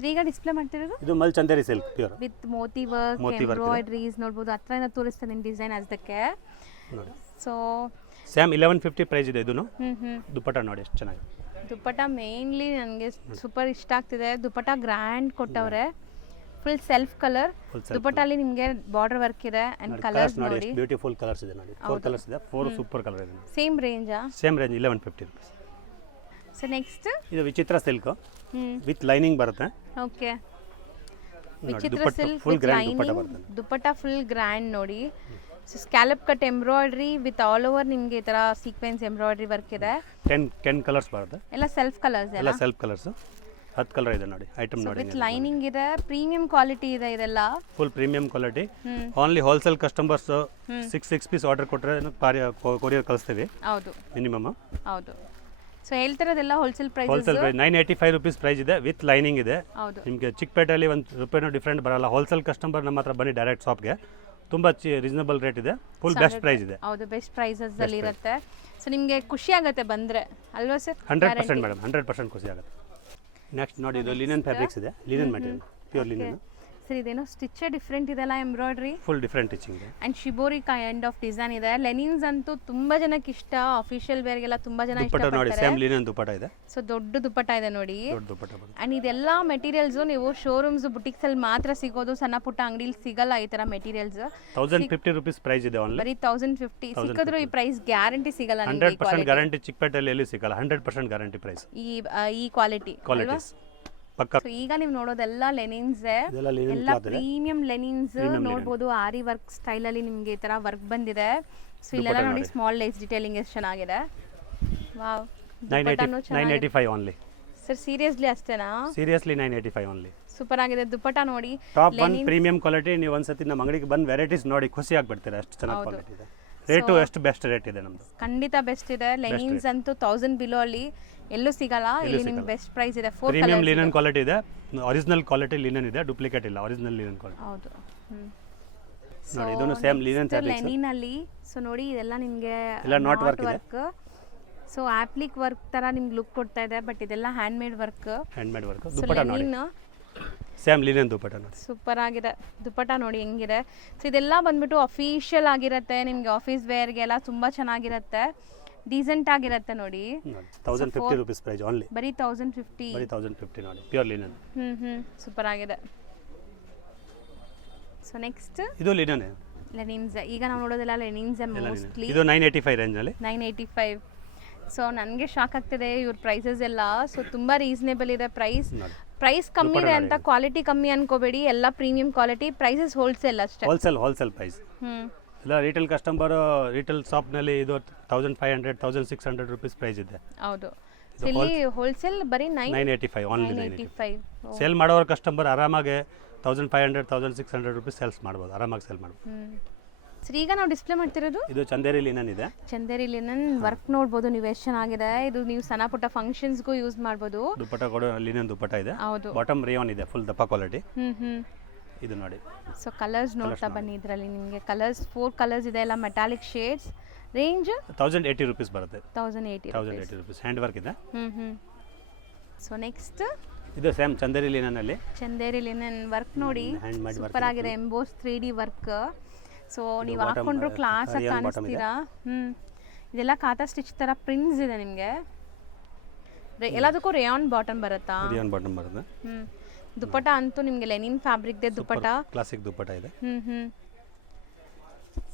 ಈಗ ಡಿಸ್ಪ್ಲೇ ಮಾಡ್ತಿರೋದು ಇದು ಮಲ್ ಚಂದೇರಿ ಸಿಲ್ಕ್ ಪ್ಯೂರ್ ವಿತ್ ಮೋತಿ ವರ್ಕ್ ಎಂಬ್ರಾಯ್ಡ್ರೀಸ್ ನೋಡ್ಬೋದು. ಹತ್ರದಿಂದ ತೋರಿಸ್ತಾನೆ ಡಿಸೈನ್ ಅದಕ್ಕೆ. ನೋಡಿ ಸೊ ಸೇಮ್ 1150 ಪ್ರೈಸ್ ಇದೆ. ಇದನ್ನು ಹ್ಮ್ ದುಪ್ಪಟ್ಟ ನೋಡಿ ಎಷ್ಟು ಚೆನ್ನಾಗಿದೆ. ದುಪ್ಪಟ್ಟ ಮೇನ್ಲಿ ನನಗೆ ಸೂಪರ್ ಇಷ್ಟ ಆಗ್ತಿದೆ. ದುಪ್ಪಟ್ಟ ಗ್ರ್ಯಾಂಡ್ ಕೊಟ್ಟವ್ರೆ, ಫುಲ್ ಸೆಲ್ಫ್ ಕಲರ್. ದುಪ್ಪಟ್ಟಲ್ಲಿ ನಿಮಗೆ ಬಾರ್ಡರ್ ವರ್ಕ್ ಇದೆ ಅಂಡ್ ಕಲರ್ಸ್ ನೋಡಿ ಬ್ಯೂಟಿಫುಲ್ ಕಲರ್ಸ್ ಇದೆ ನೋಡಿ. 4 ಕಲರ್ಸ್ ಇದೆ, 4 ಸೂಪರ್ ಕಲರ್ ಇದೆ. ಸೇಮ್ ರೇಂಜಾ? Same range 1150 rupees. So next ಇದು ವಿಚಿತ್ರ ಸಿಲ್ಕ್ ವಿತ್ ಲೈನಿಂಗ್ ಬರುತ್ತೆ. ಓಕೆ. ನೋಡಿ ವಿಚಿತ್ರ dupatta silk full with grand dupatta lining. ಬರುತ್ತೆ. ದುಪ್ಪಟ್ಟ ಫುಲ್ ಗ್ರ್ಯಾಂಡ್ ನೋಡಿ. So scallop cut embroidery with all over ನಿಮಗೆ ಈ ಥರ ಸೀಕ್ವೆನ್ಸ್ ಎಂಬ್ರಾಯ್ಡ್ರಿ ವರ್ಕ್ ಇದೆ. 10 ಕಲರ್ಸ್ ಬರುತ್ತೆ. ಎಲ್ಲ ಸೆಲ್ಫ್ ಕಲರ್ಸ್ ಎಲ್ಲ ಸೆಲ್ಫ್ ಕಲರ್ಸ್. 10 ಕಲರ್ ಇದೆ ನೋಡಿ. ಐಟಮ್ ನೋಡಿ ವಿತ್ ಲೈನಿಂಗ್ ಇದೆ. ಪ್ರೀಮಿಯಂ ಕ್ವಾಲಿಟಿ ಇದೆ ಇದೆಲ್ಲ. Full premium quality. Only wholesale customers 6 piece order ಕೊಟ್ಟರೆ ಕೊರಿಯರ್ ಕಳಿಸ್ತೀವಿ ಹೌದು ಮಿನಿಮಮ್. ಹೌದು. ಸೊ ಹೇಳ್ತಿರೋದೆಲ್ಲ wholesale price. Wholesale price 985 rupees price ಇದೆ ವಿತ್ ಲೈನಿಂಗ್ ಇದೆ. ಹೌದು. ನಿಮಗೆ ಚಿಕ್ಕಪೇಟೆಯಲ್ಲಿ ₹1 ಡಿಫ್ರೆಂಟ್ ಬರಲ್ಲ. ಹೋಲ್ಸೇಲ್ ಕಸ್ಟಮರ್ ನಮ್ಮ ಹತ್ರ ಬನ್ನಿ ಡೈರೆಕ್ಟ್ ಶಾಪ್ಗೆ. ತುಂಬ ರೀಸನಬಲ್ ರೇಟ್ ಇದೆ. ಫುಲ್ ಬೆಸ್ಟ್ ಪ್ರೈಸ್ ಇದೆ. ಹೌದು, ಬೆಸ್ಟ್ ಪ್ರೈಸಸ್ ಅಲ್ಲಿ ಇರುತ್ತೆ. ಸೊ ನಿಮಗೆ ಖುಷಿ ಆಗುತ್ತೆ ಬಂದ್ರೆ ಅಲ್ವಾ ಸರ್? 100% ಮೇಡಮ್, 100% ಖುಷಿ ಆಗುತ್ತೆ. ನೆಕ್ಸ್ಟ್ ನೋಡಿ, ಇದು ಲಿನನ್ ಫ್ಯಾಬ್ರಿಕ್ಸ್ ಇದೆ. Linen material, pure linen. Sir ಇದೇನೋ ಸ್ಟಿಚ್ ಡಿಫ್ರೆಂಟ್ ಇದೆಲ್ಲ, ಎಂಬ್ರಾಯ್ಡ್ರಿ ಫುಲ್ ಡಿಫ್ರೆಂಟ್ ಸ್ಟಿಚಿಂಗ್ ಇದೆ and shibori kind of design ಇದೆ. ಲೆನಿನ್ಸ್ ಅಂತೂ ತುಂಬಾ ಜನಕ್ಕೆ ಇಷ್ಟ. ಅಫಿಷಿಯಲ್ ವೇರ್ಗೆಲ್ಲ ತುಂಬಾ ಜನ ದುಪ್ಪಟ್ಟ ನೋಡಿ. ಇಷ್ಟಪಡ್ತಾರೆ. ಸೇಮ್ ಲಿನನ್ ದುಪ್ಪಟ್ಟ ಇದೆ. ಸೊ ದೊಡ್ಡ ದುಪ್ಪಟ್ಟ ಇದೆ ನೋಡಿ. ದೊಡ್ಡ ದುಪ್ಪಟ್ಟ ಬರುತ್ತೆ. ಅಂಡ್ ಇದೆಲ್ಲ ಮೆಟೀರಿಯಲ್ಸ್ ನೀವು ಶೋರೂಮ್ಸ್ ಬುಟಿಕ್ಸ್ ಅಲ್ಲಿ ಮಾತ್ರ ಸಿಗೋದು, ಸಣ್ಣ ಪುಟ್ಟ ಅಂಗಡಿಲಿ ಸಿಗಲ್ಲ ಈ ತರ ಮೆಟೀರಿಯಲ್ಸ್. 1050 ರುಪೀಸ್ ಪ್ರೈಸ್ ಇದೆ ಓನ್ಲಿ. ಬರೀ 1050 ಸಿಕ್ಕಿದ್ರು ಈ ಪ್ರೈಸ್ ಗ್ಯಾರಂಟಿ ಸಿಗಲ್ಲ ನಿಮಗೆ. 100% ಗ್ಯಾರಂಟಿ. ಚಿಕ್ಕಪೇಟೆಯಲ್ಲಿ ಎಲ್ಲಿ ಸಿಗಲ್ಲ. 100% ಗ್ಯಾರಂಟಿ ಪ್ರೈಸ್ ಈ ಕ್ವಾಲಿಟಿ. ಪಕ್ಕ. ಸೊ ಈಗ ನೀವು ನೋಡೋದೆಲ್ಲ ಲೆನಿನ್ಸ್, ಎಲ್ಲ ಪ್ರೀಮಿಯಂ ಲೆನಿನ್ಸ್ ನೋಡ್ಬೋದು. ಆರಿ ವರ್ಕ್ ಸ್ಟೈಲ್ ಅಲ್ಲಿ ನಿಮ್ಗೆ ಈ ತರ ವರ್ಕ್ ಬಂದಿದೆ. ಸೊ ಇಲ್ಲೆಲ್ಲ ನೋಡಿ ಸ್ಮಾಲ್ ಲೇಸ್ ಡಿಟೇಲಿಂಗ್ ಎಷ್ಟು ಚೆನ್ನಾಗಿದೆ. ವಾವ್. 985 ಓನ್ಲಿ. ಸರ್ ಸೀರಿಯಸ್ಲಿ ಅಷ್ಟೇನಾ? Seriously 985 only. ಸೂಪರ್ ಆಗಿದೆ ದುಪ್ಪಟ್ಟ ನೋಡಿ. Top 1 premium quality. ನೀವು ಒಂದ್ಸತಿ ನಮ್ಮ ಅಂಗಡಿಗೆ ಬಂದು ವೆರೈಟೀಸ್ ನೋಡಿ ಖುಷಿ ಆಗ್ಬಿಡ್ತೀರಾ. ಅಷ್ಟು ಚೆನ್ನಾಗಿ ಕ್ವಾಲಿಟಿ ಇದೆ. ರೇಟು ಎಷ್ಟು ಬೆಸ್ಟ್ ರೇಟ್ ಇದೆ ನಮ್ದು. ಖಂಡಿತ ಬೆಸ್ಟ್ ಇದೆ. ಲೆನಿನ್ಸ್ ಅಂತೂ 1000 ಬಿಲೋ ಅಲ್ಲಿ ಎಲ್ಲೂ ಸಿಗಲ್ಲ. ಇಲ್ಲಿ ನಿಮ್ಗೆ ಬೆಸ್ಟ್ ಪ್ರೈಸ್ ಇದೆ. 4 ಪ್ರೀಮಿಯಂ ಲಿನನ್ ಕ್ವಾಲಿಟಿ ಇದೆ. ಒರಿಜಿನಲ್ ಕ್ವಾಲಿಟಿ ಲಿನನ್ ಇದೆ, ಡೂಪ್ಲಿಕೇಟ್ ಇಲ್ಲ. Original linen quality. ಹೌದು. ನೋಡಿ ಇದನ್ನು ಸೇಮ್ ಲಿನನ್ ಫ್ಯಾಬ್ರಿಕ್ಸ್. ಲೆನಿನ್ ಅಲ್ಲಿ ಸೊ ನೋಡಿ ಇದೆಲ್ಲ ನಿಮಗೆ ಎಲ್ಲ ನಾಟ್ ವರ್ಕ್ ಇದೆ. ಸೊ ಆಪ್ಲಿಕ್ ವರ್ಕ್ ತರ ನಿಮ್ಗೆ ಲುಕ್ ಕೊಡ್ತಾ ಇದೆ. ಬಟ್ ಇದೆಲ್ಲ handmade work. Handmade work. Dupatta ನೋಡಿ. ಸೇಮ್ ಲಿನನ್ ದುಪ್ಪಟ್ಟ ನೋಡಿ. ಸೂಪರ್ ಆಗಿದೆ ದುಪ್ಪಟ್ಟ ನೋಡಿ ಹೆಂಗಿದೆ. ಸೊ ಇದೆಲ್ಲ ಬಂದ್ಬಿಟ್ಟು ಅಫಿಷಿಯಲ್ ಆಗಿರುತ್ತೆ. ನಿಮಗೆ ಆಫೀಸ್ ವೇರ್ಗೆಲ್ಲ ತುಂಬಾ ಚೆನ್ನಾಗಿರುತ್ತೆ. ಡೀಸೆಂಟ್ ಆಗಿರುತ್ತೆ ನೋಡಿ. 1050 ರುಪೀಸ್ ಪ್ರೈಸ್ ಓನ್ಲಿ. ಬರೀ 1050. ಬರೀ 1050 ನೋಡಿ. Pure linen. ಸೂಪರ್ ಆಗಿದೆ. ಸೊ ನೆಕ್ಸ್ಟ್ ಇದು ಲಿನನ್. ಲೆನಿನ್ಸ್. ಈಗ ನಾವು ನೋಡೋದೆಲ್ಲ ಲೆನಿನ್ಸ್ ಮೋಸ್ಟ್ಲಿ. ಇದು 985 ರೇಂಜ್ ಅಲ್ಲಿ. 985. ಸೊ ನನಗೆ ಶಾಕ್ ಆಗ್ತಿದೆ ಇವ್ರ ಪ್ರೈಸಸ್ ಎಲ್ಲ. ಸೊ ತುಂಬಾ ರೀಸನೇಬಲ್ ಇದೆ ಪ್ರೈಸ್. ಪ್ರೈಸ್ ಕಮ್ಮಿ ಇದೆ ಅಂತ ಕ್ವಾಲಿಟಿ ಕಮ್ಮಿ ಅನ್ಕೋಬೇಡಿ. ಎಲ್ಲ ಪ್ರೀಮಿಯಂ ಕ್ವಾಲಿಟಿ. ಪ್ರೈಸಸ್ ಹೋಲ್ಸೇಲ್ ಅಷ್ಟೇ. Wholesale price. ಇಲ್ಲ ರಿಟೇಲ್ ಕಸ್ಟಮರ್ ರಿಟೇಲ್ ಶಾಪ್ನಲ್ಲಿ ಇದು 1500 1600 ರುಪೀಸ್ ಪ್ರೈಸ್ ಇದೆ. ಹೌದು. ಇಲ್ಲಿ ಹೋಲ್ಸೇಲ್ ಬರೀ 985 ಓನ್ಲಿ. 985. ಸೇಲ್ ಮಾಡೋರ ಕಸ್ಟಮರ್ ಆರಾಮಾಗಿ 1500 1600 ರುಪೀಸ್ ಸೇಲ್ಸ್ ಮಾಡ್ಬೋದು. ಆರಾಮಾಗಿ ಸೇಲ್ ಮಾಡ್ಬೋದು. ಸರ್ ಈಗ ನಾವು ಡಿಸ್ಪ್ಲೇ ಮಾಡ್ತಿರೋದು ಇದು ಚಂದೇರಿ ಲಿನನ್ ಇದೆ. ಚಂದೇರಿ ಲಿನನ್ ವರ್ಕ್ ನೋಡ್ಬೋದು ನೀವು ಎಷ್ಟು ಚೆನ್ನಾಗಿದೆ. ಇದು ನೀವು ಸಣ್ಣ ಪುಟ್ಟ ಫಂಕ್ಷನ್ಸ್ಗೂ ಯೂಸ್ ಮಾಡ್ಬೋದು. ದುಪ್ಪಟ್ಟ ಕೂಡ ಲಿನನ್ ದುಪ್ಪಟ್ಟ ಇದೆ. ಹೌದು. ಬಾಟಮ್ ರೇಯಾನ್ ಇದೆ. ಫುಲ್ ದಪ್ಪ ಕ್ವಾಲಿಟಿ. ಇದು ನೋಡಿ. ಸೊ ಕಲರ್ಸ್ ನೋಡ್ತಾ ಬನ್ನಿ. ಇದರಲ್ಲಿ ನಿಮಗೆ ಕಲರ್ಸ್ 4 ಕಲರ್ಸ್ ಇದೆ. ಎಲ್ಲ ಮೆಟಾಲಿಕ್ ಶೇಡ್ಸ್. ರೇಂಜ್ 1080 ರುಪೀಸ್ ಬರುತ್ತೆ. 1080 ರುಪೀಸ್. ಹ್ಯಾಂಡ್ ವರ್ಕ್ ಇದೆ. ಸೊ ನೆಕ್ಸ್ಟ್ ಇದು ಸೇಮ್ ಚಂದೇರಿ ಲಿನನ್ ಅಲ್ಲಿ. ಚಂದೇರಿ ಲಿನನ್ ವರ್ಕ್ ನೋಡಿ ಸೂಪರ್ ಆಗಿದೆ. Emboss 3D work. ಸೊ ನೀವು ಹಾಕೊಂಡ್ರು ಕ್ಲಾಸ್ ಆಗಿ ಕಾಣಿಸ್ತೀರಾ. ಇದೆಲ್ಲ ಕಾತಾ ಸ್ಟಿಚ್ ತರ ಪ್ರಿಂಟ್ಸ್ ಇದೆ ನಿಮಗೆ. ಎಲ್ಲದಕ್ಕೂ ರೇಯಾನ್ ಬಾಟಮ್ ಬರುತ್ತಾ? ರೇಯಾನ್ ಬಾಟಮ್ ಬರುತ್ತೆ. ದುಪ್ಪಟ್ಟ ಅಂತೂ ನಿಮಗೆ ಲೆನಿನ್ ಫ್ಯಾಬ್ರಿಕ್ ದೆ ದುಪ್ಪಟ್ಟ. ಕ್ಲಾಸಿಕ್ ದುಪ್ಪಟ್ಟ ಇದೆ.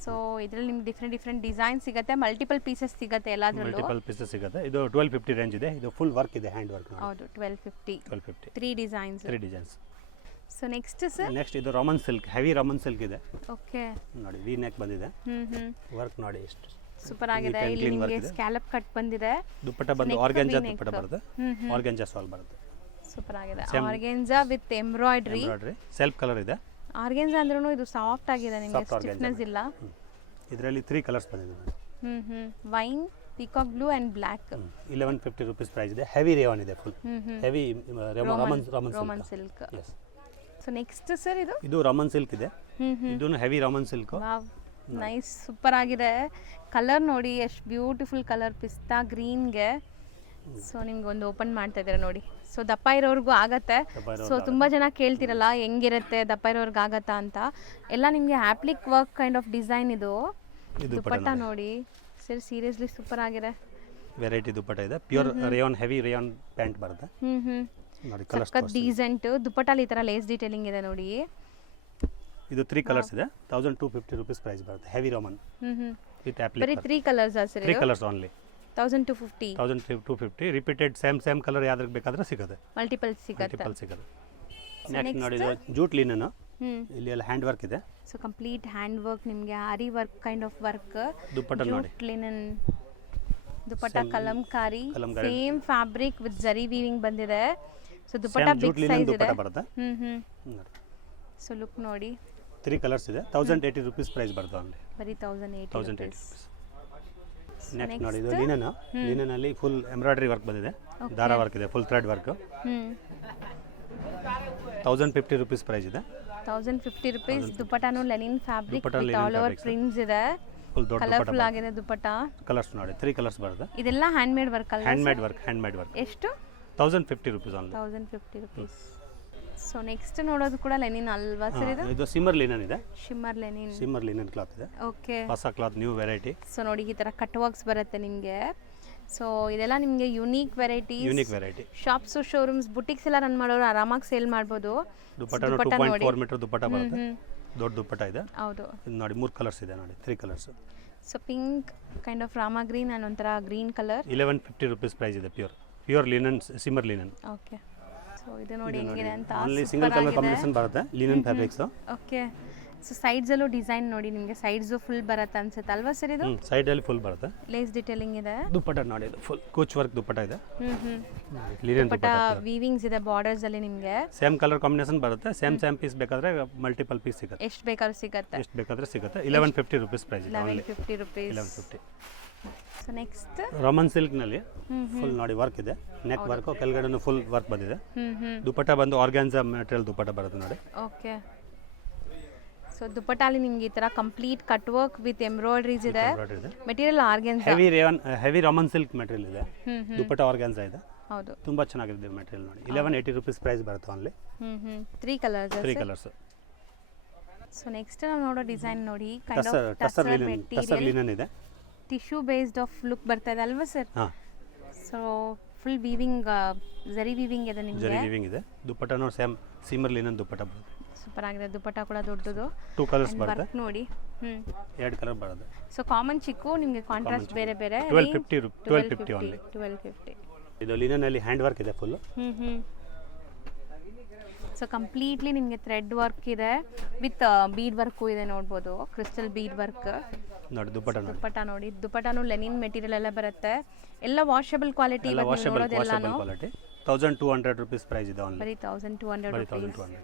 ಸೊ ಇದರಲ್ಲಿ ನಿಮ್ಗೆ ಡಿಫ್ರೆಂಟ್ ಡಿಸೈನ್ ಸಿಗುತ್ತೆ. ಮಲ್ಟಿಪಲ್ ಪೀಸಸ್ ಸಿಗುತ್ತೆ ಎಲ್ಲಾದ್ರಲ್ಲೂ. ಮಲ್ಟಿಪಲ್ ಪೀಸಸ್ ಸಿಗುತ್ತೆ. ಇದು 1250 ರೇಂಜ್ ಇದೆ. ಇದು ಫುಲ್ ವರ್ಕ್ ಇದೆ. Hand work. ಹೌದು. 1250. 3 designs. So next sir. Next ಇದು Raman silk. Heavy Raman silk ಇದೆ. ಓಕೆ. ನೋಡಿ ವಿ ನೆಕ್ ಬಂದಿದೆ. ವರ್ಕ್ ನೋಡಿ ಎಷ್ಟು ಸೂಪರ್ ಆಗಿದೆ. ಇಲ್ಲಿ ನಿಮಗೆ ಸ್ಕ್ಯಾಲಪ್ ಕಟ್ ಬಂದಿದೆ. ದುಪ್ಪಟ್ಟ ಬಂದು ಆರ್ಗಂಜಾ ದುಪ್ಪಟ್ಟ ಬರುತ್ತೆ. ಆರ್ಗಂಜಾ ಸಾಲ್ ಬರುತ್ತೆ. ಸೂಪರ್ ಆಗಿದೆ ಆರ್ಗೆನ್ಜಾ ವಿತ್ ಎಂಬ್ರಾಯ್ಡ್ರಿ ಸೆಲ್ಫ್ ಕಲರ್ ಇದೆ. ಆರ್ಗೆನ್ಜಾ ಅಂದ್ರೂ ಇದು ಸಾಫ್ಟ್ ಆಗಿದೆ ನಿಮಗೆ, Soft organza ಸ್ಟಿಫ್ನೆಸ್ ಇಲ್ಲ. ಇದರಲ್ಲಿ 3 ಕಲರ್ಸ್ ಬಂದಿದೆ ನೋಡಿ. Wine, peacock blue and black. 1150 rupees price ಇದೆ. ಹೆವಿ ರೇಯಾನ್ ಇದೆ, full heavy Roman silk. So next sir ಇದು ರಾಮನ್ ಸಿಲ್ಕ್ ಇದೆ. ಇದೂ heavy Raman silk. Wow, nice, super ಆಗಿದೆ. ಕಲರ್ ನೋಡಿ ಎಷ್ಟು ಬ್ಯೂಟಿಫುಲ್ ಕಲರ್, ಪಿಸ್ತಾ ಗ್ರೀನ್ಗೆ. ಸೊ ನಿಮ್ಗೆ ಒಂದು ಓಪನ್ ಮಾಡ್ತಾ ಇದ್ದೀರಾ ನೋಡಿ. ಸೊ ದಪ್ಪ ಇರೋರ್ಗೂ ಆಗತ್ತೆ. ಸೊ ತುಂಬ ಜನ ಕೇಳ್ತಿರಲ್ಲ ಹೆಂಗಿರುತ್ತೆ ದಪ್ಪ ಇರೋರ್ಗೆ ಆಗತ್ತಾ ಅಂತ. ಎಲ್ಲ ನಿಮಗೆ appliqué work kind of design ಇದು. ದುಪಟ್ಟ ನೋಡಿ ಸರ್, ಸೀರಿಯಸ್ಲಿ ಸೂಪರ್ ಆಗಿದೆ. ವೆರೈಟಿ ದುಪಟ್ಟ ಇದೆ. Pure rayon, heavy rayon pant ಬರುತ್ತೆ ನೋಡಿ. ಕಲರ್ಸ್ ಡೀಸೆಂಟ್ ದುಪಟ್ಟಲ್ಲಿ ಈ ಥರ ಲೇಸ್ ಡೀಟೇಲಿಂಗ್ ಇದೆ ನೋಡಿ. ಇದು 3 ಕಲರ್ಸ್ ಇದೆ. 1250 ರುಪೀಸ್ ಪ್ರೈಸ್ ಬರುತ್ತೆ. Heavy roman with applique. ಬರೀ 3 colours sir? 3 colours only. 1250. Repeated same colour ಯಾವ್ದು ಬೇಕಾದ್ರೆ ಸಿಗುತ್ತೆ. ಮಲ್ಟಿಪಲ್ ಸಿಗುತ್ತೆ. ನೆಕ್ಸ್ಟ್ ನೋಡಿ, ಇದು ಜೂಟ್ ಲಿನನ್. ಇಲ್ಲಿ ಎಲ್ಲ ಹ್ಯಾಂಡ್ ವರ್ಕ್ ಇದೆ. ಸೊ ಕಂಪ್ಲೀಟ್ ಹ್ಯಾಂಡ್ ವರ್ಕ್, ನಿಮಗೆ ಆರಿ work kind of work. Dupatta ನೋಡಿ, jute linen dupatta, kalamkari, same fabric with zari weaving ಬಂದಿದೆ. ಸೊ ದುಪಟ್ಟ ಬಿಗ್ ಸೈಜ್ ಇದೆ. ಬರುತ್ತೆ. ಸೊ ಲುಕ್ ನೋಡಿ, 3 ಕಲರ್ಸ್ ಇದೆ. 1080 ರುಪೀಸ್ ಪ್ರೈಸ್ ಬರುತ್ತೆ ಓನ್ಲಿ. ಬರೀ 1080 rupees. ನೆಕ್ಸ್ಟ್ ನೋಡಿ, ಇದು ಲಿನನ್ ಅಲ್ಲಿ ಫುಲ್ ಎಂಬ್ರಾಯ್ಡರಿ ವರ್ಕ್ ಬಂದಿದೆ. ದಾರ ವರ್ಕ್ ಇದೆ, full thread work. 1050 rupees price ಇದೆ. 1050 rupees. ದುಪಟ್ಟಾನು linen fabric with all over prints ಇದೆ. ಫುಲ್ ದೊಡ್ಡ ಕಲರ್ಫುಲ್ ಆಗಿದೆ ದುಪಟ್ಟ. ಕಲರ್ಸ್ ನೋಡಿ, 3 ಕಲರ್ಸ್ ಬರುತ್ತೆ. ಇದೆಲ್ಲ ಹ್ಯಾಂಡ್ ಮೇಡ್ ವರ್ಕ್ ಅಲ್ಲ? Handmade work. ಎಷ್ಟು? 1050 rupees only. 1050 rupees. So next ನೋಡೋದು ಕೂಡ ಲೆನಿನ್ ಅಲ್ವಾ ಸರ್? ಇದು ಸಿಮ್ಮರ್ ಲಿನನ್ ಇದೆ. ಶಿಮ್ಮರ್ ಲಿನನ್ ಕ್ಲಾತ್ ಇದೆ. ಓಕೆ, ಹೊಸ ಕ್ಲಾತ್, ನ್ಯೂ ವೆರೈಟಿ. ಸೊ ನೋಡಿ ಈ ತರ ಕಟ್ ವರ್ಕ್ಸ್ ಬರುತ್ತೆ ನಿಮಗೆ. ಸೊ ಇದೆಲ್ಲ ನಿಮಗೆ unique variety. Shops, showrooms, boutiques ಎಲ್ಲ ರನ್ ಮಾಡೋರು ಆರಾಮಾಗಿ ಸೇಲ್ ಮಾಡ್ಬೋದು. ದುಪಟ್ಟ 2.4 ಮೀಟರ್ ದುಪಟ್ಟ ಬರುತ್ತೆ. ದೊಡ್ಡ ದುಪಟ್ಟ ಇದೆ. ಹೌದು. ಇದು ನೋಡಿ 3 ಕಲರ್ಸ್ ಇದೆ ನೋಡಿ, 3 colours. So pink kind of Rama green and ಒಂಥರ ಗ್ರೀನ್ ಕಲರ್. 1150 ರುಪೀಸ್ ಪ್ರೈಸ್ ಇದೆ. Pure linen, ಸಿಮ್ಮರ್ linen. Okay, so ಇದು ನೋಡಿ ಹೆಂಗಿದೆ ಅಂತ. ಓನ್ಲಿ ಸಿಂಗಲ್ ಕಲರ್ ಕಾಂಬಿನೇಷನ್ ಬರುತ್ತೆ, linen fabrics. Okay, so sides ಅಲ್ಲೂ ಡಿಸೈನ್ ನೋಡಿ, ನಿಮಗೆ ಸೈಡ್ಸ್ ಫುಲ್ ಬರುತ್ತೆ ಅನ್ಸುತ್ತೆ ಅಲ್ವಾ ಸರ್? ಇದು ಸೈಡ್ ಅಲ್ಲಿ ಫುಲ್ ಬರುತ್ತೆ. ಲೇಸ್ ಡೀಟೇಲಿಂಗ್ ಇದೆ. ದುಪಟ್ಟ ನೋಡಿ, ಇದು ಫುಲ್ ಕೂಚ್ ವರ್ಕ್ ದುಪಟ್ಟ ಇದೆ. ಲಿನನ್ ದುಪಟ್ಟ, ವೀವಿಂಗ್ಸ್ ಇದೆ ಬಾರ್ಡರ್ಸ್ ಅಲ್ಲಿ. ನಿಮಗೆ ಸೇಮ್ ಕಲರ್ ಕಾಂಬಿನೇಷನ್ ಬರುತ್ತೆ. ಸೇಮ್ ಪೀಸ್ ಬೇಕಾದ್ರೆ ಮಲ್ಟಿಪಲ್ ಪೀಸ್ ಸಿಗುತ್ತೆ. ಎಷ್ಟು ಬೇಕಾದ್ರೂ ಸಿಗುತ್ತೆ. 1150 rupees price. 1150 rupees. 1150. So next Roman silk ನಲ್ಲಿ ಫುಲ್ ನೋಡಿ ವರ್ಕ್ ಇದೆ. ನೆಕ್ ವರ್ಕ್, ಕೆಳಗಡೆನೂ ಫುಲ್ ವರ್ಕ್ ಬಂದಿದೆ. ದುಪಟ್ಟ ಬಂದು ಆರ್ಗಾನ್ಜಾ ಮೆಟೀರಿಯಲ್ ದುಪಟ್ಟ ಬರುತ್ತೆ ನೋಡಿ. ಓಕೆ, ಸೊ ದುಪಟ್ಟಾಲಿ ನಿಮಗೆ ಈ ತರ ಕಂಪ್ಲೀಟ್ ಕಟ್ ವರ್ಕ್ ವಿತ್ ಎಂಬ್ರಾಯ್ಡರೀಸ್ ಇದೆ. Material ಆರ್ಗಾನ್ಜಾ, heavy Raman silk material ಇದೆ. ದುಪಟ್ಟ ಆರ್ಗಾನ್ಜಾ ಇದೆ. ಹೌದು, ತುಂಬಾ ಚೆನ್ನಾಗಿದೆ ಮೆಟೀರಿಯಲ್ ನೋಡಿ. 1180 ರುಪೀಸ್ ಪ್ರೈಸ್ ಬರುತ್ತೆ ಓನ್ಲಿ. 3 ಕಲರ್ಸ್. ಸೊ ನೆಕ್ಸ್ಟ್ ನಾವು ನೋಡೋ ಡಿಸೈನ್ ನೋಡಿ, ಕೈಂಡ್ ಆಫ್ ಟಸರ್ ಲಿನನ್ ಇದೆ. ಟಿಶ್ಯೂ ಬೇಸ್ಡ್ ಆಫ್ ಲುಕ್ ಬರ್ತಾ ಇದೆ ಅಲ್ವಾ ಸರ್? ಸೊ ಫುಲ್ ವೀವಿಂಗ್, ಜರಿ ವೀವಿಂಗ್ ಇದೆ ನಿಮಗೆ. ಜರಿ ವೀವಿಂಗ್ ಇದೆ. ದುಪಟ್ಟನೂ ಸೇಮ್ ಸಿಮ್ಮರ್ ಲಿನನ್ ದುಪಟ್ಟ ಬರುತ್ತೆ. ಸೂಪರ್ ಆಗಿದೆ. ದುಪಟ್ಟ ಕೂಡ ದೊಡ್ಡದು. 2 ಕಲರ್ಸ್ ಬರುತ್ತೆ ನೋಡಿ. 2 ಕಲರ್ ಬರುತ್ತೆ. ಸೊ ಕಾಮನ್ ಚಿಕ್ಕು, ನಿಮಗೆ ಕಾಂಟ್ರಾಸ್ಟ್ ಬೇರೆ ಬೇರೆ. 1250 ಓನ್ಲಿ. 1250. ಇದು ಲಿನನ್ ಅಲ್ಲಿ ಹ್ಯಾಂಡ್ ವರ್ಕ್ ಇದೆ ಫುಲ್. ಸೊ ಕಂಪ್ಲೀಟ್ಲಿ ನಿಮಗೆ ಥ್ರೆಡ್ ವರ್ಕ್ ಇದೆ ವಿತ್ ಬೀಡ್ ವರ್ಕು ಇದೆ ನೋಡ್ಬೋದು, ಕ್ರಿಸ್ಟಲ್ ಬೀಡ್ ವರ್ಕ್ ನೋಡಿ. ದುಪಟ್ಟ ನೋಡಿ, ದುಪಟ್ಟನು ಲೆನಿನ್ ಮೆಟೀರಿಯಲ್ ಎಲ್ಲ ಬರುತ್ತೆ. ಎಲ್ಲ washable quality. Washable quality. 1200 rupees price ಇದೆ ಓನ್ಲಿ. ಬರೀ 1200 rupees.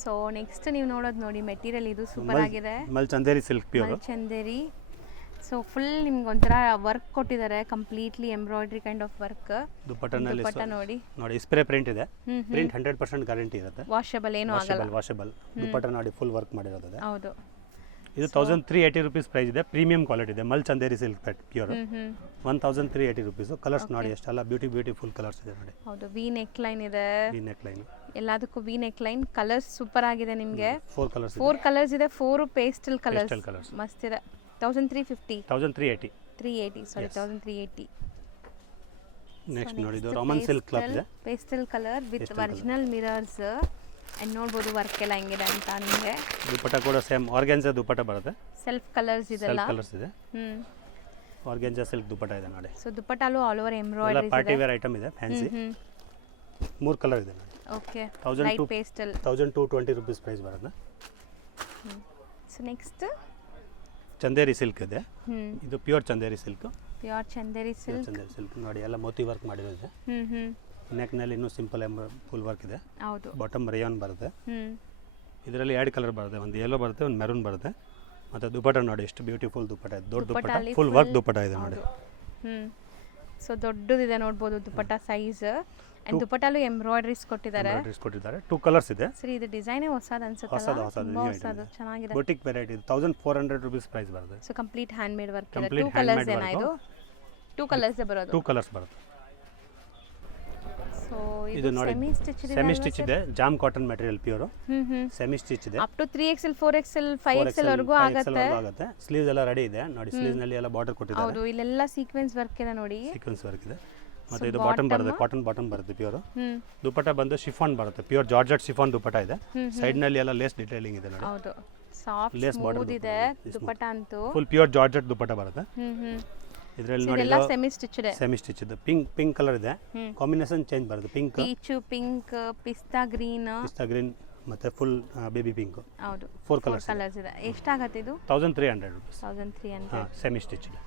ಸೊ ನೆಕ್ಸ್ಟ್ ನೀವು ನೋಡೋದು ನೋಡಿ, ಮೆಟೀರಿಯಲ್ ಇದು ಸೂಪರ್ ಆಗಿದೆ. ಮಲ್ Chanderi silk, pure Chanderi. So full ನಿಮ್ಗೆ ಒಂಥರ ವರ್ಕ್ ಕೊಟ್ಟಿದ್ದಾರೆ, completely embroidery kind of work. Dupatta ನೋಡಿ ಸ್ಪ್ರೇ ಪ್ರಿಂಟ್ ಇದೆ. ಪ್ರಿಂಟ್ 100% ಗ್ಯಾರಂಟಿ ಇರುತ್ತೆ. ವಾಷಬಲ್ ಏನು ಆಗಲ್ಲ. ವಾಷಬಲ್. ದುಪಟ್ಟ ನೋಡಿ ಫುಲ್ ವರ್ಕ್ ಮಾಡಿರೋದು. ಹೌದು. ಇದು 1380 ರುಪೀಸ್ ಪ್ರೈಸ್ ಇದೆ. ಪ್ರೀಮಿಯಂ ಕ್ವಾಲಿಟಿ ಇದೆ. ಮಲ್ ಚಂದೇರಿ ಸಿಲ್ಕ್ ಪ್ಯಾಟ್ ಪ್ಯೂರ್. 1380 ರುಪೀಸ್. ಕಲರ್ಸ್ ನೋಡಿ ಎಷ್ಟೆಲ್ಲ ಬ್ಯೂಟಿಫುಲ್ ಕಲರ್ಸ್ ಇದೆ ನೋಡಿ. ಹೌದು, ವಿ ನೆಕ್ ಲೈನ್ ಇದೆ. ಎಲ್ಲದಕ್ಕೂ V neck line. Colours super ಆಗಿದೆ ನಿಮಗೆ. 4 ಕಲರ್ಸ್ ಇದೆ. 4 ಪೇಸ್ಟಲ್ ಕಲರ್ಸ್ ಮಸ್ತ್ ಇದೆ. 1380 ಸಾರಿ 1380. ನೆಕ್ಸ್ಟ್ ನೋಡಿ, ಇದು ರಾಮನ್ ಸಿಲ್ಕ್ ಕ್ಲಾತ್ ಇದೆ. Pastel colour with original mirrors. And ನೋಡಬಹುದು ವರ್ಕ್ ಎಲ್ಲ ಹೆಂಗಿದೆ ಅಂತ ನಿಮಗೆ. ದುಪಟ್ಟ ಕೂಡ ಸೇಮ್ ಆರ್ಗಾನ್ಜಾ ದುಪಟ್ಟ ಬರುತ್ತೆ. ಸೆಲ್ಫ್ ಕಲರ್ಸ್ ಇದೆಲ್ಲ. ಕಲರ್ಸ್ ಇದೆ. ಆರ್ಗಾನ್ಜಾ ಸಿಲ್ಕ್ ದುಪಟ್ಟ ಇದೆ ನೋಡಿ. ಸೊ ದುಪಟ್ಟಲು ಆಲ್ ಓವರ್ ಎಂಬ್ರಾಯ್ಡರಿ ಇದೆ. ಪಾರ್ಟಿ ವೇರ್ ಐಟಮ್ ಇದೆ, ಫ್ಯಾನ್ಸಿ. 3 ಕಲರ್ ಇದೆ ನೋಡಿ. Okay, light pastel. 1220 rupees price ಬರುತ್ತೆ. ಸೊ ನೆಕ್ಸ್ಟ್ ಚಂದೇರಿ ಸಿಲ್ಕ್ ಇದೆ. ಇದು pure Chanderi silk. Pure Chanderi silk ನೋಡಿ, ಎಲ್ಲ ಮೋತಿ ವರ್ಕ್ ಮಾಡಿರೋದು. ನೆಕ್ನಲ್ಲಿ ಇನ್ನೂ ಸಿಂಪಲ್ ಫುಲ್ ವರ್ಕ್ ಇದೆ. ಹೌದು. ಬಾಟಮ್ ರೇಯಾನ್ ಬರುತ್ತೆ. ಹ್ಞೂ. ಇದರಲ್ಲಿ 2 ಕಲರ್ ಬರುತ್ತೆ, ಒಂದು ಯೆಲ್ಲೋ ಬರುತ್ತೆ, ಒಂದು ಮೆರೂನ್ ಬರುತ್ತೆ. ಮತ್ತು ದುಪ್ಪಟ್ಟ ನೋಡಿ ಎಷ್ಟು ಬ್ಯೂಟಿಫುಲ್ ದುಪ್ಪಟ್ಟ ಇದೆ, ದೊಡ್ಡ ದುಪ್ಪಟ್ಟ, ಫುಲ್ ವರ್ಕ್ ದುಪ್ಪಟ್ಟ ಇದೆ ನೋಡಿ. ಹ್ಞೂ. ಸೊ ದೊಡ್ಡದಿದೆ ನೋಡ್ಬೋದು ದುಪ್ಪಟ್ಟ ಸೈಜ್. ಆ್ಯಂಡ್ ದುಪ್ಪಟ್ಟಲ್ಲೂ ಎಂಬ್ರಾಯ್ಡ್ರೀಸ್ ಕೊಟ್ಟಿದ್ದಾರೆ. 2 ಕಲರ್ಸ್ ಇದೆ. ಸರಿ, ಇದು ಡಿಸೈನೇ ಹೊಸದು ಅನ್ಸುತ್ತಲ್ಲ, ತುಂಬ ಹೊಸದು, ಚೆನ್ನಾಗಿದೆ. ಬೊಟಿಕ್ ವೆರೈಟಿ ಇದು 1400 ರೂಪೀಸ್ ಪ್ರೈಸ್ ಬರುತ್ತೆ. So complete hand made work ಇದೆ. Complete 2 ಕಲರ್ಸ್ handmade ಏನಾ work. ಇದು? 2 ಕಲರ್ಸ್ ಬರೋದು. 2 ಕಲರ್ಸ್ ಬರುತ್ತೆ. ಸೊ ಇದು ಇದು ನೋಡಿ ಸೆಮಿ ಸ್ಟಿಚ್ ಇದೆ. ಸೆಮಿ ಸ್ಟಿಚ್ ಇದೆ, ಜಾಮ್ ಕಾಟನ್ ಮೆಟೀರಿಯಲ್ ಪ್ಯೂರ್. ಹ್ಞೂ. ಸೆಮಿ ಸ್ಟಿಚ್ ಇದೆ. Up to 3XL 4XL 5XL ವರೆಗೂ ಆಗುತ್ತೆ. ಸ್ಲೀವ್ಸ್ ಎಲ್ಲ ರೆಡಿ ಇದೆ ನೋಡಿ, ಸ್ಲೀವ್ಸ್ ನಲ್ಲಿ ಎಲ್ಲ ಬಾರ್ಡರ್ ಕೊಟ್ಟಿದ್ದಾರೆ. ಹೌದು, ಇಲ್ಲೆಲ್ಲ ಸೀಕ್ವೆನ್ಸ್ ವರ್ಕ್ ಇದೆ ನೋಡಿ. ಸೀಕ್ವೆನ್ಸ್ ವರ್ಕ್ ಇದೆ. ಮತ್ತೆ ಇದು ಬಾಟಮ್ ಬರುತ್ತೆ, ಕಾಟನ್ ಬಾಟಮ್ ಬರುತ್ತೆ ಪ್ಯೂರ್. ಹ್ಞೂ. ದುಪ್ಪಟ್ಟ ಬಂದು ಶಿಫಾನ್ ಬರುತ್ತೆ, ಪ್ಯೂರ್ ಜಾರ್ಜೆಟ್ ಶಿಫಾನ್ ದುಪ್ಪಟ್ಟ ಇದೆ. ಸೈಡ್ ನಲ್ಲಿ ಎಲ್ಲ ಲೇಸ್ ಡಿಟೇಲಿಂಗ್ ಇದೆ ನೋಡಿ. ಹೌದು, ಸಾಫ್ಟ್ ಲೇಸ್ ಬಾರ್ಡರ್ ಸ್ಮೂತ್ ಇದೆ ದುಪ್ಪಟ್ಟ ಅಂತೂ. ಫುಲ್ ಪ್ಯೂರ್ ಜಾರ್ಜೆಟ್ ದುಪ್ಪಟ್ಟ ಬರುತ್ತೆ. ಹ್ಞೂ. ಇದರಲ್ಲಿ ನೋಡಿ ಇದೆಲ್ಲ ಸೆಮಿ ಸ್ಟಿಚ್ ಇದೆ. ಸೆಮಿ ಸ್ಟಿಚ್ ಇದೆ. ಪಿಂಕ್ ಕಲರ್ ಇದೆ, ಕಾಂಬಿನೇಷನ್ ಚೇಂಜ್ ಬರುತ್ತೆ. ಪೀಚು, ಪಿಂಕ್, ಪಿಸ್ತಾ ಗ್ರೀನ್, ಗ್ರೀನ್ ಮತ್ತೆ ಫುಲ್ ಬೇಬಿ ಪಿಂಕ್. ಹೌದು, 4 ಕಲರ್ಸ್ ಇದೆ. ಎಷ್ಟಾಗತ್ತೆ ಇದು? 1300 ರೂಪೀಸ್. 1300. ಸೆಮಿ ಸ್ಟಿಚ್ ಇದೆ.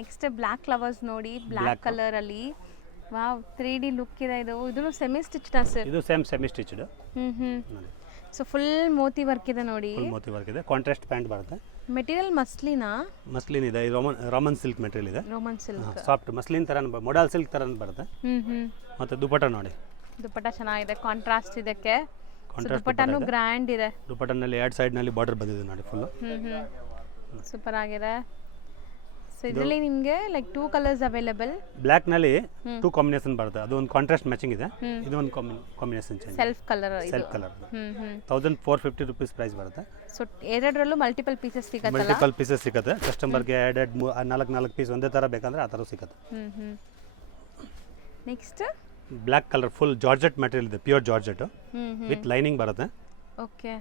ನೆಕ್ಸ್ಟ್ ಬ್ಲ್ಯಾಕ್ ಫ್ಲವರ್ಸ್ ನೋಡಿ, ಬ್ಲ್ಯಾಕ್ ಕಲರ್ ಅಲ್ಲಿ. ವಾವ್, 3D ಲುಕ್ ಇದೆ ಇದು. ಇದು ಸೆಮಿ ಸ್ಟಿಚ್ ಸರ್? ಇದು ಸೇಮ್ ಸೆಮಿ ಸ್ಟಿಚ್ ಇದೆ. ನೋಡಿ. ಸೊ ಫುಲ್ ಮೋತಿ ವರ್ಕ್ ಇದೆ ನೋಡಿ. ಫುಲ್ ಮೋತಿ ವರ್ಕ್ ಇದೆ. ಕಾಂಟ್ರಾಸ್ಟ್ ಪ್ಯಾಂಟ್ ಬರುತ್ತೆ. ಮೆಟೀರಿಯಲ್ ಮಸ್ಲಿನಾ? ಮಸ್ಲಿನ್ ಇದೆ, ರಾಮನ್ ಸಿಲ್ಕ್ ಮೆಟೀರಿಯಲ್ ಇದೆ. ರೋಮನ್ ಸಿಲ್ಕ್, ಸಾಫ್ಟ್ ಮಸ್ಲಿನ್ ತರ, ಮೊಡಲ್ ಸಿಲ್ಕ್ ತರ ಬರುತ್ತೆ. ಮತ್ತೆ ದುಪ್ಪಟ್ಟ ನೋಡಿ, ದುಪ್ಪಟ್ಟ ಚೆನ್ನಾಗಿದೆ, ಕಾಂಟ್ರಾಸ್ಟ್ ಇದಕ್ಕೆ. ಕಾಂಟ್ರಾಸ್ಟ್ ದುಪ್ಪಟ್ಟನು ಗ್ರ್ಯಾಂಡ್ ಇದೆ. ದುಪ್ಪಟ್ಟನಲ್ಲಿ 2 ಸೈಡ್ ನಲ್ಲಿ ಬಾರ್ಡರ್ ಬಂದಿದೆ ನೋಡಿ ಫುಲ್. ಸೂಪರ್ ಆಗಿದೆ. ಸೊ ಇದರಲ್ಲಿ ನಿಮಗೆ ಲೈಕ್ 2 ಕಲರ್ಸ್ ಅವೈಲೇಬಲ್. ಬ್ಲ್ಯಾಕ್ ನಲ್ಲಿ 2 ಕಾಂಬಿನೇಷನ್ ಬರುತ್ತೆ, ಅದು ಒಂದು ಕಾಂಟ್ರಾಸ್ಟ್ ಮ್ಯಾಚಿಂಗ್ ಇದೆ. ಇದು ಒಂದು combination change. Self colour. 1450 rupees price ಬರುತ್ತೆ. ಸೊ ಎರಡರಲ್ಲೂ ಮಲ್ಟಿಪಲ್ ಪೀಸಸ್ ಸಿಗುತ್ತೆ. ಮಲ್ಟಿಪಲ್ ಪೀಸಸ್ ಸಿಗುತ್ತೆ. ಕಸ್ಟಮರ್ಗೆ 4 ಪೀಸ್ ಒಂದೇ ತರ ಬೇಕಂದ್ರೆ ಆ ತರ ಸಿಗುತ್ತೆ. Next black colour full georgette material ಇದೆ, ಪ್ಯೂರ್ ಜಾರ್ಜೆಟ್ ವಿತ್ ಲೈನಿಂಗ್ ಬರುತ್ತೆ. ಓಕೆ.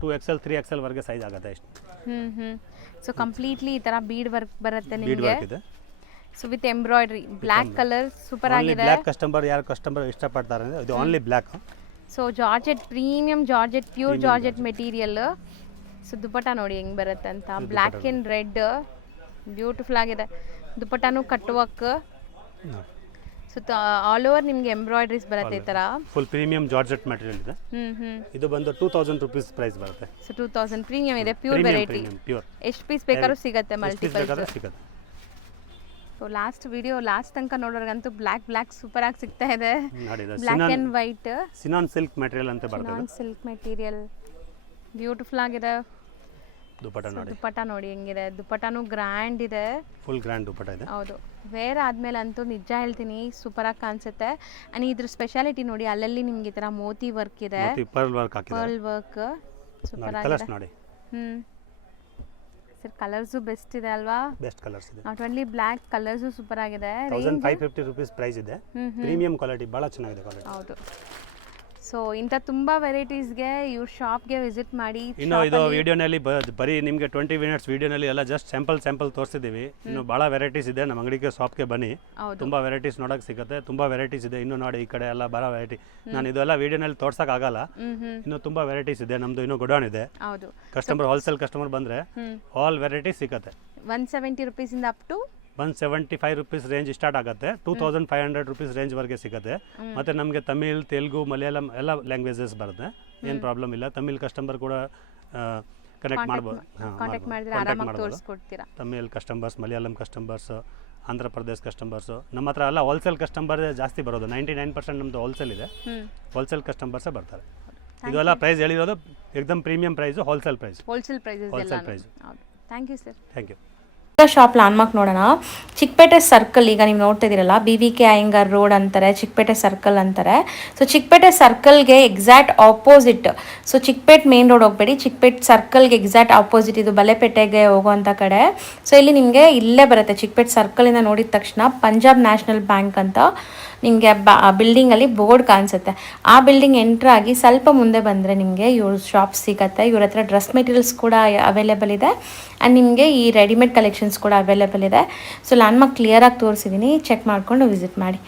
2XL 3XL ವರೆಗೆ ಸೈಜ್ ಆಗುತ್ತೆ ಅಷ್ಟು. ಸೊ ಕಂಪ್ಲೀಟ್ಲಿ ಈ ತರ ಬೀಡ್ ವರ್ಕ್ ಬರುತ್ತೆ ಬೀಡ್ ನಿಮಗೆ. ವರ್ಕ್ ಇದೆ. So with embroidery, black colour super ಆಗಿದೆ. ಬ್ಲ್ಯಾಕ್ ಕಸ್ಟಮರ್ ಇಷ್ಟಪಡ್ತಾರೆ ಅಂದ್ರೆ ಇದು only black. So georgette, premium georgette, pure georgette material. So dupatta ನೋಡಿ ಹೆಂಗ್ ಬರುತ್ತೆ ಅಂತ. ಬ್ಲ್ಯಾಕ್ ಅಂಡ್ ರೆಡ್ ಬ್ಯೂಟಿಫುಲ್ ಆಗಿದೆ. ದುಪ್ಪಟ್ಟನು cut work. So all over ನಿಮ್ಗೆ ಎಂಬ್ರಾಯ್ಡ್ರೀಸ್ ಬರುತ್ತೆ ಈ ತರ. ಫುಲ್ ಪ್ರೀಮಿಯಂ ಜಾರ್ಜೆಟ್ ಮೆಟೀರಿಯಲ್ ಇದೆ. ಇದು ಬಂದು 2000 ರೂಪೀಸ್ ಪ್ರೈಸ್ ಬರುತ್ತೆ. ಸೊ 2000 ಪ್ರೀಮಿಯಂ ಇದೆ, ಪ್ಯೂರ್ ವೆರೈಟಿ. ಪ್ಯೂರ್ ಎಷ್ಟು ಪೀಸ್ ಬೇಕಾದ್ರೂ ಸಿಗುತ್ತೆ, ಮಲ್ಟಿಪಲ್ ಸಿಗುತ್ತೆ. ಸೊ ಲಾಸ್ಟ್ ವಿಡಿಯೋ ಲಾಸ್ಟ್ ತನಕ ನೋಡೋರ್ಗಂತೂ ಬ್ಲ್ಯಾಕ್ ಸೂಪರ್ ಆಗಿ ಸಿಗ್ತಾ ಇದೆ. ನೋಡಿ ಇದು black and white Sinan silk material ಅಂತ ಬರ್ತದೆ. ಸಿನಾನ್ ಸಿಲ್ಕ್ ಮೆಟೀರಿಯಲ್ ಬ್ಯೂಟಿಫುಲ್ ಆಗಿದೆ. ದುಪ್ಪಟ್ಟ ನೋಡಿ, ದುಪ್ಪಟ್ಟ ನೋಡಿ ಹೆಂಗಿದೆ. ದುಪ್ಪಟ್ಟನು ಗ್ರ್ಯಾಂಡ್ ಇದೆ, ಫುಲ್ ಗ್ರ್ಯಾಂಡ್ ದುಪ್ಪಟ್ಟ ಇದೆ. ಹೌದು, ವೇರ್ ಆದ್ಮೇಲೆ ಅಂತೂ ನಿಜ ಹೇಳ್ತೀನಿ ಸೂಪರ್ ಆಗಿ ಕಾಣಿಸುತ್ತೆ. ಅಂಡ್ ಇದ್ರ ಸ್ಪೆಷಾಲಿಟಿ ನೋಡಿ, ಅಲ್ಲಲ್ಲಿ ನಿಮ್ಗೆ ಈ ತರ ಮೋತಿ ವರ್ಕ್ ಇದೆ, ಪರ್ಲ್ ವರ್ಕ್ ಹಾಕಿದ್ದಾರೆ. ಪರ್ಲ್ ವರ್ಕ್ ಸೂಪರ್ ಕಲರ್ಸ್ ಆಗಿದೆ. ನೋಡಿ. ಸರ್ ಕಲರ್ಸು ಬೆಸ್ಟ್ ಇದೆ ಅಲ್ವಾ? ಬೆಸ್ಟ್ ಕಲರ್ಸ್ ಇದೆ. Not only black, colours super ಆಗಿದೆ. 1550 ರೂಪೀಸ್ ಪ್ರೈಸ್ ಇದೆ. ಪ್ರೀಮಿಯಂ ಕ್ವಾಲಿಟಿ, ಭಾಳ ಚೆನ್ನಾಗಿದೆ ಕ್ವಾಲಿಟಿ. ಹೌದು. ಸೊ ಇಂಥ ತುಂಬ ವೆರೈಟೀಸ್ಗೆ ಇವ್ರ ಶಾಪ್ಗೆ ವಿಸಿಟ್ ಮಾಡಿ. ಇನ್ನು ಇದು ವಿಡಿಯೋನಲ್ಲಿ ಬರೀ ನಿಮಗೆ 20 ಮಿನಿಟ್ಸ್ ವಿಡಿಯೋನಲ್ಲಿ ಎಲ್ಲ ಜಸ್ಟ್ ಸ್ಯಾಂಪಲ್ ತೋರಿಸಿದ್ದೀವಿ. ಇನ್ನು ಭಾಳ ವೆರೈಟೀಸ್ ಇದೆ. ನಮ್ಮ ಅಂಗಡಿಗೆ ಶಾಪ್ಗೆ ಬನ್ನಿ, ತುಂಬ ವೆರೈಟೀಸ್ ನೋಡೋಕೆ ಸಿಗುತ್ತೆ. ತುಂಬ ವೆರೈಟೀಸ್ ಇದೆ. ಇನ್ನು ನೋಡಿ ಈ ಕಡೆ ಎಲ್ಲ ಭಾಳ ವೆರೈಟಿ. ನಾನು ಇದೆಲ್ಲ ವಿಡಿಯೋನಲ್ಲಿ ತೋರ್ಸೋಕ್ಕಾಗಲ್ಲ. ಇನ್ನು ತುಂಬ ವೆರೈಟೀಸ್ ಇದೆ. ನಮ್ಮದು ಇನ್ನೂ ಗೋಡೌನ್ ಇದೆ. ಹೌದು. ಹೋಲ್ಸೇಲ್ ಕಸ್ಟಮರ್ ಬಂದರೆ ಆಲ್ ವೆರೈಟೀಸ್ ಸಿಗುತ್ತೆ. 170 ರೂಪೀಸಿಂದ up to 175 rupees range start ಆಗುತ್ತೆ. 2500 ರೂಪೀಸ್ ರೇಂಜ್ವರೆಗೆ ಸಿಗುತ್ತೆ. ಮತ್ತು ನಮಗೆ ತಮಿಳ್, ತೆಲುಗು, ಮಲಯಾಳಂ ಎಲ್ಲ ಲ್ಯಾಂಗ್ವೇಜಸ್ ಬರುತ್ತೆ. ಏನು ಪ್ರಾಬ್ಲಮ್ ಇಲ್ಲ. ತಮಿಳ್ ಕಸ್ಟಮರ್ ಕೂಡ ಕನೆಕ್ಟ್ ಮಾಡ್ಬೋದು. ಕಾಂಟ್ಯಾಕ್ಟ್ ಮಾಡಿದ್ರೆ ಆರಾಮಾಗಿ ತೋರಿಸ್ಕೊಡ್ತೀರಾ. Tamil customers, Malayalam customers, Andhra Pradesh customers ನಮ್ಮ ಹತ್ರ ಎಲ್ಲ ಹೋಲ್ಸೇಲ್ ಕಸ್ಟಮರ್ ಜಾಸ್ತಿ ಬರೋದು. 99% ನಮ್ಮದು ಹೋಲ್ಸೇಲ್ ಇದೆ. ಹೋಲ್ಸೇಲ್ ಕಸ್ಟಮರ್ಸೇ ಬರ್ತಾರೆ. ಇದೆಲ್ಲ ಪ್ರೈಸ್ ಹೇಳಿರೋದು ಏಕದಮ್ premium price, wholesale price. Wholesale prices ಎಲ್ಲ. ಹೌದು. Thank you sir. Thank you. Shop landmark ನೋಡೋಣ. ಚಿಕ್ಕಪೇಟೆ ಸರ್ಕಲ್, ಈಗ ನೀವು ನೋಡ್ತಾ ಇದ್ದೀರಲ್ಲ, BVK ಅಯ್ಯಂಗಾರ್ ರೋಡ್ ಅಂತಾರೆ, ಚಿಕ್ಕಪೇಟೆ ಸರ್ಕಲ್ ಅಂತಾರೆ. ಸೊ ಚಿಕ್ಕಪೇಟೆ ಸರ್ಕಲ್ಗೆ exact opposite. So Chickpet main road ಹೋಗಬೇಡಿ, ಚಿಕ್ಕಪೇಟೆ ಸರ್ಕಲ್ಗೆ ಎಕ್ಸಾಕ್ಟ್ ಆಪೋಸಿಟ್ ಇದು ಬಲೆಪೇಟೆಗೆ ಹೋಗುವಂಥ ಕಡೆ. ಸೊ ಇಲ್ಲಿ ನಿಮಗೆ ಇಲ್ಲೇ ಬರುತ್ತೆ, ಚಿಕ್ಕಪೇಟೆ ಸರ್ಕಲಿಂದ ನೋಡಿದ ತಕ್ಷಣ ಪಂಜಾಬ್ ನ್ಯಾಷನಲ್ ಬ್ಯಾಂಕ್ ಅಂತ ನಿಮಗೆ ಬಿಲ್ಡಿಂಗಲ್ಲಿ ಬೋರ್ಡ್ ಕಾಣಿಸುತ್ತೆ. ಆ ಬಿಲ್ಡಿಂಗ್ ಎಂಟ್ರ್ ಆಗಿ ಸ್ವಲ್ಪ ಮುಂದೆ ಬಂದರೆ ನಿಮಗೆ ಇವ್ರ ಶಾಪ್ ಸಿಗುತ್ತೆ. ಇವ್ರ ಹತ್ರ ಡ್ರೆಸ್ ಮೆಟೀರಿಯಲ್ಸ್ ಕೂಡ ಅವೈಲೇಬಲ್ ಇದೆ. ಆ್ಯಂಡ್ ನಿಮಗೆ ಈ ರೆಡಿಮೇಡ್ ಕಲೆಕ್ಷನ್ಸ್ ಕೂಡ ಅವೈಲೇಬಲ್ ಇದೆ. ಸೊ ಲ್ಯಾಂಡ್ಮಾರ್ಕ್ ಕ್ಲಿಯರಾಗಿ ತೋರಿಸಿದ್ದೀನಿ, ಚೆಕ್ ಮಾಡಿಕೊಂಡು ವಿಸಿಟ್ ಮಾಡಿ.